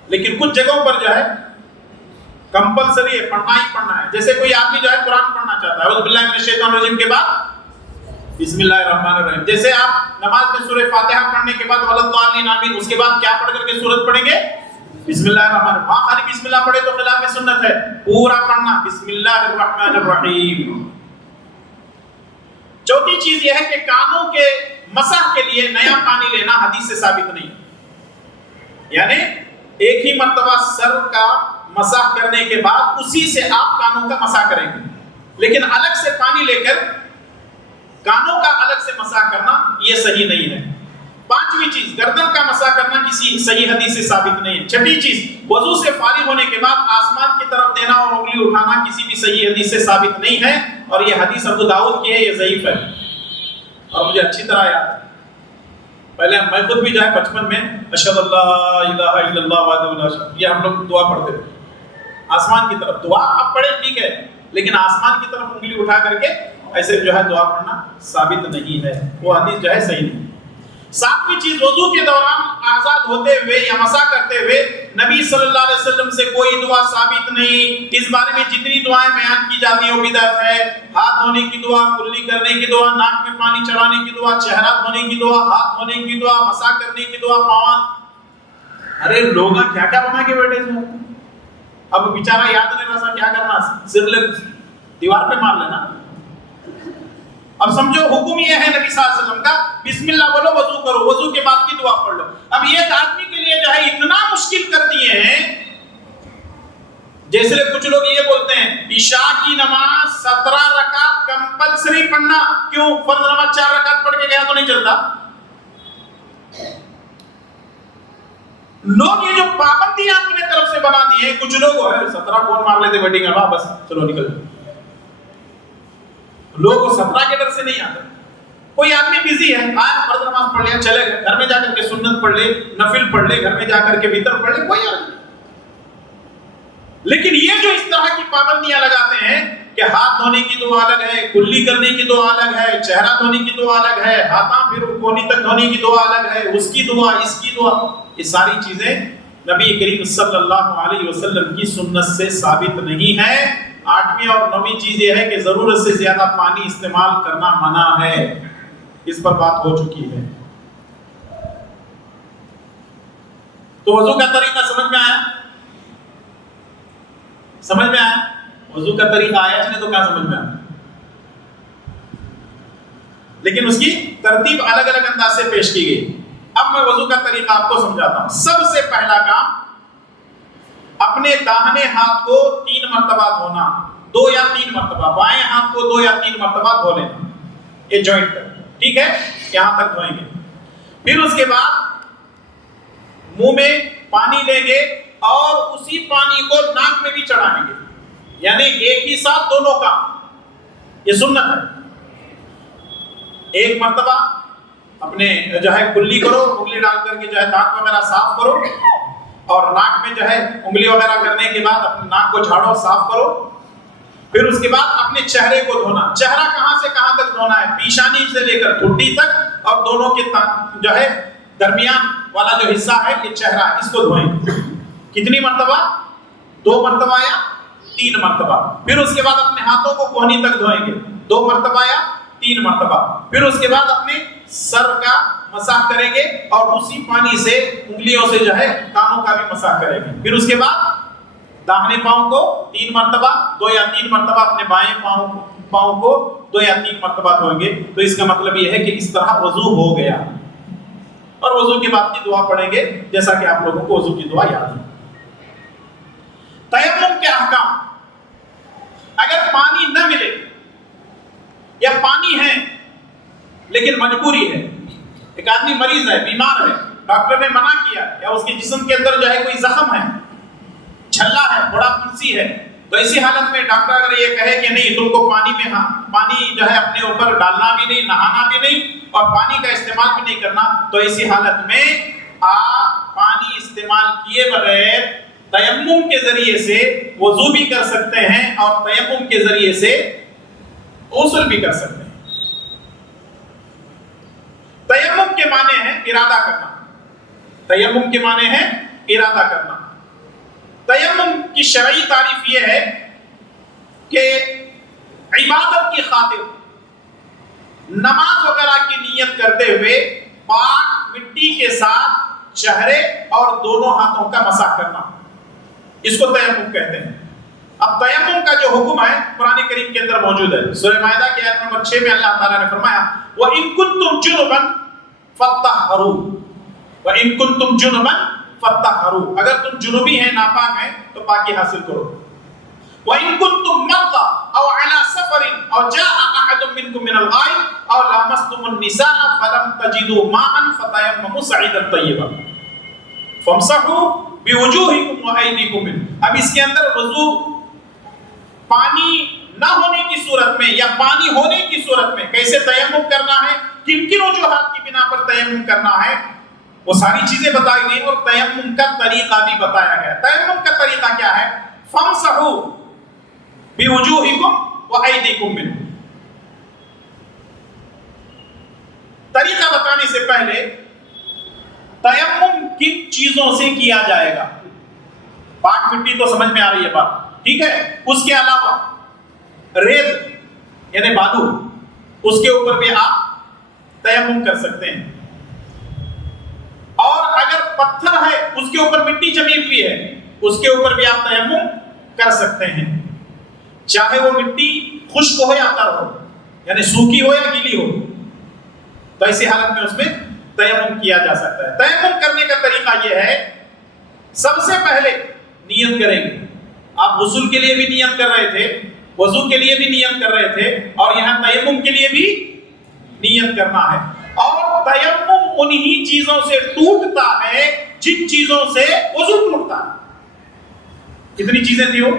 لیکن کچھ جگہوں پر جو ہے کمپلسری ہے, پڑھنا ہی پڑھنا ہے. جیسے کوئی آدمی جو ہے قرآن پڑھنا چاہتا ہے اعوذ باللہ من الشیطان الرجیم کے بعد بسم اللہ الرحمن الرحیم. جیسے آپ نماز میں سورہ فاتحہ پڑھنے کے بعد ولضالین آمین, اس کے بعد کیا پڑھ کر کے سورت پڑھیں گے؟ بسم اللہ الرحمن الرحیم. ہاں خالی بسم اللہ پڑھے تو خلاف سنت ہے, پورا پڑھنا بسم اللہ الرحمن الرحیم. چوتھی چیز یہ ہے کہ کانوں کے مسح کے لیے نیا پانی لینا حدیث سے ثابت نہیں. یعنی ایک ہی مرتبہ سر کا مسح کرنے کے بعد اسی سے آپ کانوں کا مسح کریں گے, لیکن الگ سے پانی لے کر کانوں کا الگ سے مسح کرنا یہ صحیح نہیں ہے. پانچویں چیز گردن کا مسح کرنا کسی صحیح حدیث سے ثابت نہیں ہے. چھٹی چیز وضو سے فارغ ہونے کے بعد آسمان کی طرف دینا اور انگلی اٹھانا کسی بھی صحیح حدیث سے ثابت نہیں ہے, اور یہ حدیث ابو داؤد کی ہے, یہ ضعیف ہے. اور مجھے اچھی طرح یاد ہے, پہلے میں خود بھی جو ہے بچپن میں اشہد اللہ الہ الا اللہ وحدہ لا شریک له, یہ ہم لوگ دعا پڑھتے تھے آسمان کی طرف. دعا آپ پڑھیں ٹھیک ہے, لیکن آسمان کی طرف انگلی اٹھا کر کے ایسے جو ہے دعا پڑھنا ثابت نہیں ہے, وہ حدیث جو ہے صحیح نہیں. ساتویں چیز وضو کے دوران آزاد ہوتے ہوئے یا مسح کرتے ہوئے نبی صلی اللہ علیہ وسلم سے کوئی دعا ثابت نہیں. اس بارے میں جتنی دعائیں بیان کی جاتی ہیں وہ بدعت ہے. ہاتھ دھونے کی دعا, کلی کرنے کی دعا, ناک میں پانی چڑھانے کی دعا, چہرہ دھونے کی دعا, ہاتھ دھونے کی دعا, مسح کرنے کی دعا, پاؤں. ارے لوگ کیا کیا بنا کے بیٹھے ہیں, اب بیچارہ یاد نہیں رہا کیا کرنا, صرف دیوار پہ مار لینا. اب سمجھو حکم یہ ہے نبی صلی اللہ علیہ وسلم کا بسم اللہ بولو, وضو کرو, وضو کے بعد کی دعا پڑھ لو. اب ایک آدمی کے لیے جو ہے اتنا مشکل کر دیے ہیں, جیسے کچھ لوگ یہ بولتے ہیں عشاء کی نماز 17 رکعت کمپلسری پڑھنا, کیوں فرض نماز 4 رکعت پڑھ کے گیا تو نہیں چلتا؟ لوگ یہ جو پابندیاں اپنے طرف سے بنا دی ہیں, کچھ لوگ ہے 17 کون مار لیتے ویڈنگ ہے, بس چلو نکل. لوگ 17 کے ڈر سے نہیں آتے. کوئی آدمی بیزی ہے, آیا فرض نماز پڑھ لیا چلے گئے, گھر میں جا کر کے سنت پڑھ لے, نفل پڑھ لے, گھر میں جا کر کے وتر پڑھ لے, کوئی حرج نہیں. لیکن یہ جو اس طرح کی پابندیاں لگاتے ہیں کہ ہاتھ دھونے کی دعا الگ ہے, کلی کرنے کی دعا الگ ہے, چہرہ دھونے کی دعا الگ ہے, ہاتھاں پھر کونی تک دھونے کی دعا الگ ہے, اس کی دعا اس کی دعا, یہ ساری چیزیں نبی کریم صلی اللہ علیہ وسلم کی سنت سے ثابت نہیں ہے. 8ویں اور 9ویں چیز یہ ہے کہ ضرورت سے زیادہ پانی استعمال کرنا منع ہے, اس پر بات ہو چکی ہے. تو وضو کا طریقہ سمجھ میں آیا؟ سمجھ میں آیا؟ وضو کا طریقہ آیا چلے تو کیا سمجھ میں آتا، لیکن اس کی ترتیب الگ الگ انداز سے پیش کی گئی۔ اب میں وضو کا طریقہ آپ کو سمجھاتا ہوں۔ سب سے پہلا کام، اپنے داہنے ہاتھ کو 3 مرتبہ دھونا، 2 یا 3 مرتبہ، بائیں ہاتھ کو 2 یا 3 مرتبہ دھو لینا، یہ جوائنٹ تک، ٹھیک ہے، یہاں تک دھوئیں گے۔ پھر اس کے بعد منہ میں پانی لیں گے اور اسی پانی کو ناک میں بھی چڑھائیں گے، یعنی ایک ہی ساتھ دونوں کا، یہ سنت ہے۔ ایک مرتبہ اپنے جو ہے کلی کرو، انگلی ڈال کر کے جو ہے دانت وغیرہ صاف کرو، اور ناک میں جو ہے انگلی وغیرہ کرنے کے بعد اپنے ناک کو جھاڑو، صاف کرو۔ پھر اس کے بعد اپنے چہرے کو دھونا۔ چہرہ کہاں سے کہاں تک دھونا ہے؟ پیشانی سے لے کر ٹھڈی تک، اور دونوں کے جو ہے درمیان والا جو حصہ ہے یہ چہرہ ہے، اس کو دھوئیں۔ کتنی مرتبہ؟ 2 مرتبہ یا 3 مرتبہ۔ پھر اس کے بعد اپنے ہاتھوں کو کوہنی تک دھوئیں گے، 2 مرتبہ یا 3 مرتبہ۔ پھر اس کے بعد اپنے سر کا مسح کریں گے، اور اسی پانی سے انگلیوں سے جو ہے کانوں کا بھی مسح کریں گے۔ پھر اس کے بعد داہنے پاؤں کو 3 مرتبہ، 2 یا 3 مرتبہ، اپنے بائیں پاؤں کو 2 یا 3 مرتبہ دھوئیں گے۔ تو اس کا مطلب یہ ہے کہ اس طرح وضو ہو گیا، اور وضو کے بعد کی دعا پڑھیں گے جیسا کہ آپ لوگوں کو وضو کی دعا یاد ہے۔ تیمم کے احکام، اگر پانی نہ ملے یا پانی ہے لیکن مجبوری ہے، ایک آدمی مریض ہے، بیمار ہے، ڈاکٹر نے منع کیا، یا اس کے جسم کے اندر جو ہے کوئی زخم ہے، چھلا ہے، بڑا پھنسی ہے، تو اسی حالت میں ڈاکٹر اگر یہ کہے کہ نہیں تم کو پانی جو ہے اپنے اوپر ڈالنا بھی نہیں، نہانا بھی نہیں، اور پانی کا استعمال بھی نہیں کرنا، تو اسی حالت میں آپ پانی استعمال کیے بغیر تیمم کے ذریعے سے وضو بھی کر سکتے ہیں، اور تیمم کے ذریعے سے غسل بھی کر سکتے ہیں۔ تیمم کے معنی ہے ارادہ کرنا، تیمم کے معنی ہے ارادہ کرنا۔ تیمم کی شرعی تعریف یہ ہے کہ عبادت کی خاطر نماز وغیرہ کی نیت کرتے ہوئے پاک مٹی کے ساتھ چہرے اور دونوں ہاتھوں کا مسح کرنا، اس کو تیمم کہتے ہیں۔ اب تیمم کا جو حکم ہے قرآن کریم کے اندر موجود ہے۔ سورہ مائدہ کی آیت نمبر 6 میں اللہ تعالیٰ نے فرمایا وَإِن كُنتُمْ جُنُبًا فَطَّهَّرُوا، وَإِن كُنتُمْ جُنُبًا فَطَّهَّرُوا، اگر تم جنوبی ہیں، ناپاک ہیں، تو پاکی حاصل کرو۔ وَإِن كُنتُمْ مَرْضَىٰ أَوْ عَلَىٰ سَفَرٍ أَوْ جَاءَ أَحَدٌ مِّنكُم مِّنَ الْغَائِطِ أَوْ لَامَسْتُمُ النِّسَاءَ فَلَمْ تَجِدُوا مَاءً فَتَيَمَّمُوا صَعِيدًا طَيِّبًا فَامْسَحُوا بِوُجُوهِكُمْ وَأَيْدِيكُمْ مِنْهُ۔ اب اس کے اندر وضو پانی نہ ہونے کی صورت میں یا پانی ہونے کی صورت میں کیسے تیمم کرنا ہے، کن کن وجوہات کی بنا پر تیمم کرنا ہے، وہ ساری چیزیں بتائی گئی، اور تیمم کا طریقہ بھی بتایا گیا۔ تیمم کا طریقہ کیا ہے؟ فَامْسَحُوا بِوُجُوهِكُمْ وَأَيْدِيكُمْ مِنْهُ۔ طریقہ بتانے سے پہلے تیمم کن چیزوں سے کیا جائے گا؟ پاک مٹی تو سمجھ میں آ رہی ہے بات، ٹھیک ہے۔ اس کے علاوہ ریت یعنی بالو، اس کے اوپر بھی آپ تیمم کر سکتے ہیں، اور اگر پتھر ہے اس کے اوپر مٹی جمی ہوئی ہے، اس کے اوپر بھی آپ تیمم کر سکتے ہیں، چاہے وہ مٹی خشک ہو یا تر ہو، یعنی سوکھی ہو یا گیلی ہو، تو ایسی حالت میں اس میں تیمم کیا جا سکتا ہے۔ تیمم کرنے کا طریقہ یہ ہے، سب سے پہلے نیت کریں گے۔ آپ غسل کے لیے بھی نیت کر رہے تھے، وضو کے لیے بھی نیت کر رہے تھے، اور یہاں تیمم کے لیے بھی نیت کرنا ہے۔ اور تیمم انہی چیزوں سے ٹوٹتا ہے جن چیزوں سے وضو ٹوٹتا ہے۔ کتنی چیزیں تھی وہ؟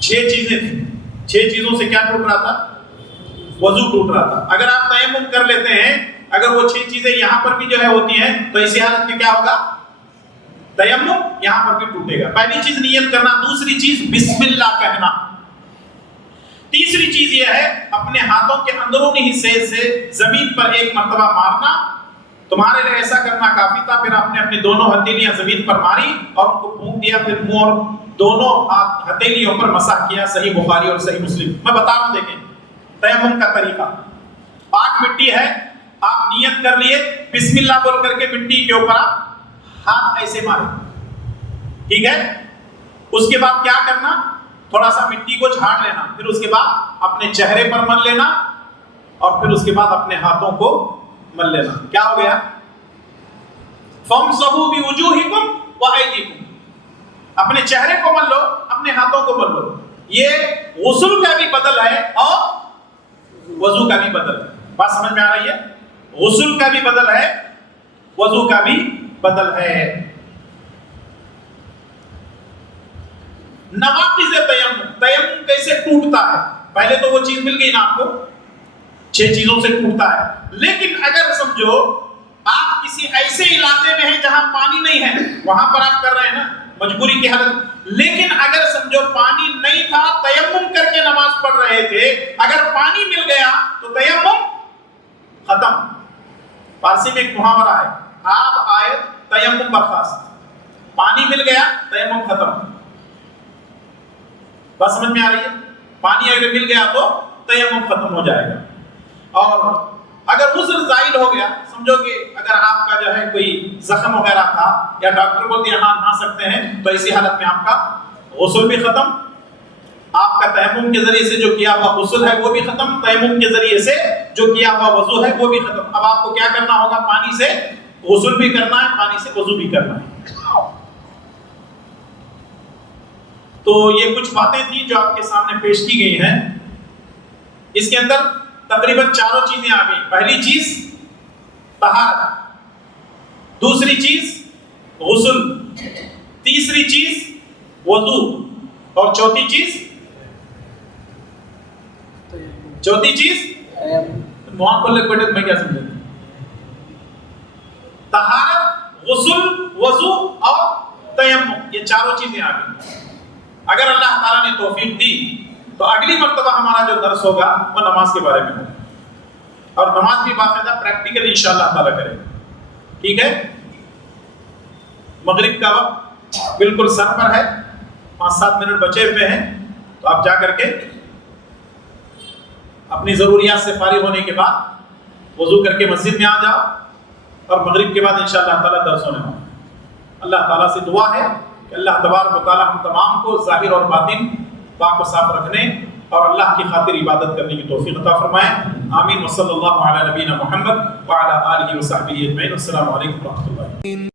6 چیزیں تھیں۔ 6 چیزوں سے کیا ٹوٹ رہا تھا؟ وضو ٹوٹ رہا تھا۔ اگر آپ تیمم کر لیتے ہیں، اگر وہ 6 چیزیں یہاں پر بھی جو ہے ہوتی ہیں، تو اسی حالت میں کیا ہوگا؟ تیمم یہاں پر بھی ٹوٹے گا۔ پہلی چیز نیت کرنا، دوسری چیز بسم اللہ کہنا، تیسری چیز یہ ہے اپنے ہاتھوں کے اندرونی حصے سے زمین پر ایک مرتبہ مارنا۔ تمہارے لیے ایسا کرنا کافی تھا، پھر آپ نے اپنی دونوں ہتھیلیاں زمین پر ماری اور ان کو پھونک دیا، پھر منہ اور دونوں ہتھیلیوں پر مسح کیا۔ صحیح بخاری اور صحیح مسلم۔ میں بتا رہا ہوں، دیکھیں تیمم کا طریقہ۔ پاک مٹی ہے، آپ نیت کر لیے، بسم اللہ بول کر کے مٹی کے اوپر آپ ہاتھ ایسے مارے، ٹھیک ہے۔ اس کے بعد کیا کرنا؟ تھوڑا سا مٹی کو جھاڑ لینا، پھر اس کے بعد اپنے چہرے پر مل لینا، اور پھر اس کے بعد اپنے ہاتھوں کو مل لینا۔ کیا ہو گیا؟ فَامْسَحُوا بِوُجُوهِكُمْ وَأَيْدِيكُمْ، اپنے چہرے کو مل لو، اپنے ہاتھوں کو مل لو۔ یہ غسل کا بھی بدل ہے اور وضو کا بھی بدل ہے۔ بات سمجھ میں آ رہی ہے؟ غسل کا بھی بدل ہے، وضو کا بھی بدل ہے۔ نواقض تیمم، تیمم کیسے ٹوٹتا ہے؟ پہلے تو وہ چیز مل گئی نا آپ کو، 6 چیزوں سے ٹوٹتا ہے۔ لیکن اگر سمجھو آپ کسی ایسے علاقے میں ہیں جہاں پانی نہیں ہے، وہاں پر آپ کر رہے ہیں نا مجبوری کی حالت، لیکن اگر سمجھو پانی نہیں تھا، تیمم کر کے نماز پڑھ رہے تھے، اگر پانی مل گیا تو تیمم ختم۔ فارسی میں ایک محاورہ ہے، آب آئے تیمم برخاست، پانی مل گیا تیمم ختم۔ بات سمجھ میں آ رہی ہے؟ پانی اگر مل گیا تو تیمم ختم ہو جائے گا۔ اور اگر غسل زائل ہو گیا، سمجھو کہ اگر آپ کا جو ہے کوئی زخم وغیرہ تھا یا ڈاکٹر بولتے ہیں ہاں نہا سکتے ہیں، تو ایسی حالت میں آپ کا غسل بھی ختم، آپ کا تیمم کے ذریعے سے جو کیا ہوا غسل ہے وہ بھی ختم، تیمم کے ذریعے سے جو کیا ہوا وضو ہے وہ بھی ختم۔ اب آپ کو کیا کرنا ہوگا؟ پانی سے غسل بھی کرنا ہے، پانی سے وضو بھی کرنا ہے۔ تو یہ کچھ باتیں تھیں جو آپ کے سامنے پیش کی گئی ہیں۔ اس کے اندر تقریباً 4 چیزیں آ گئی۔ پہلی چیز طہارت، دوسری چیز غسل، تیسری چیز وضو، اور چوتھی چیز وہاں کھول لے بیٹے، میں کیا سمجھا؟ طہارت، غسل، وضو اور تیمم، یہ 4 چیزیں آ گئی۔ اگر اللہ تعالیٰ نے توفیق دی تو اگلی مرتبہ ہمارا جو درس ہوگا وہ نماز کے بارے میں ہوگا، اور نماز بھی باقاعدہ پریکٹیکل انشاءاللہ تعالیٰ کرے گا۔ ٹھیک ہے؟ مغرب کا وقت بالکل سر پر ہے، 5-7 منٹ بچے ہوئے ہیں، تو آپ جا کر کے اپنی ضروریات سے فارغ ہونے کے بعد وضو کر کے مسجد میں آ جاؤ، اور مغرب کے بعد انشاءاللہ تعالیٰ درس ہونے والا۔ اللہ تعالیٰ سے دعا ہے کہ اللہ تبارک و تعالیٰ ہم تمام کو ظاہر اور باطن پاک و صاف رکھنے اور اللہ کی خاطر عبادت کرنے کی توفیق عطا فرمائے۔ آمین۔ وصلی اللہ علی نبینا محمد وعلی آلہ وصحبہ اجمعین۔ السلام علیکم ورحمۃ اللہ۔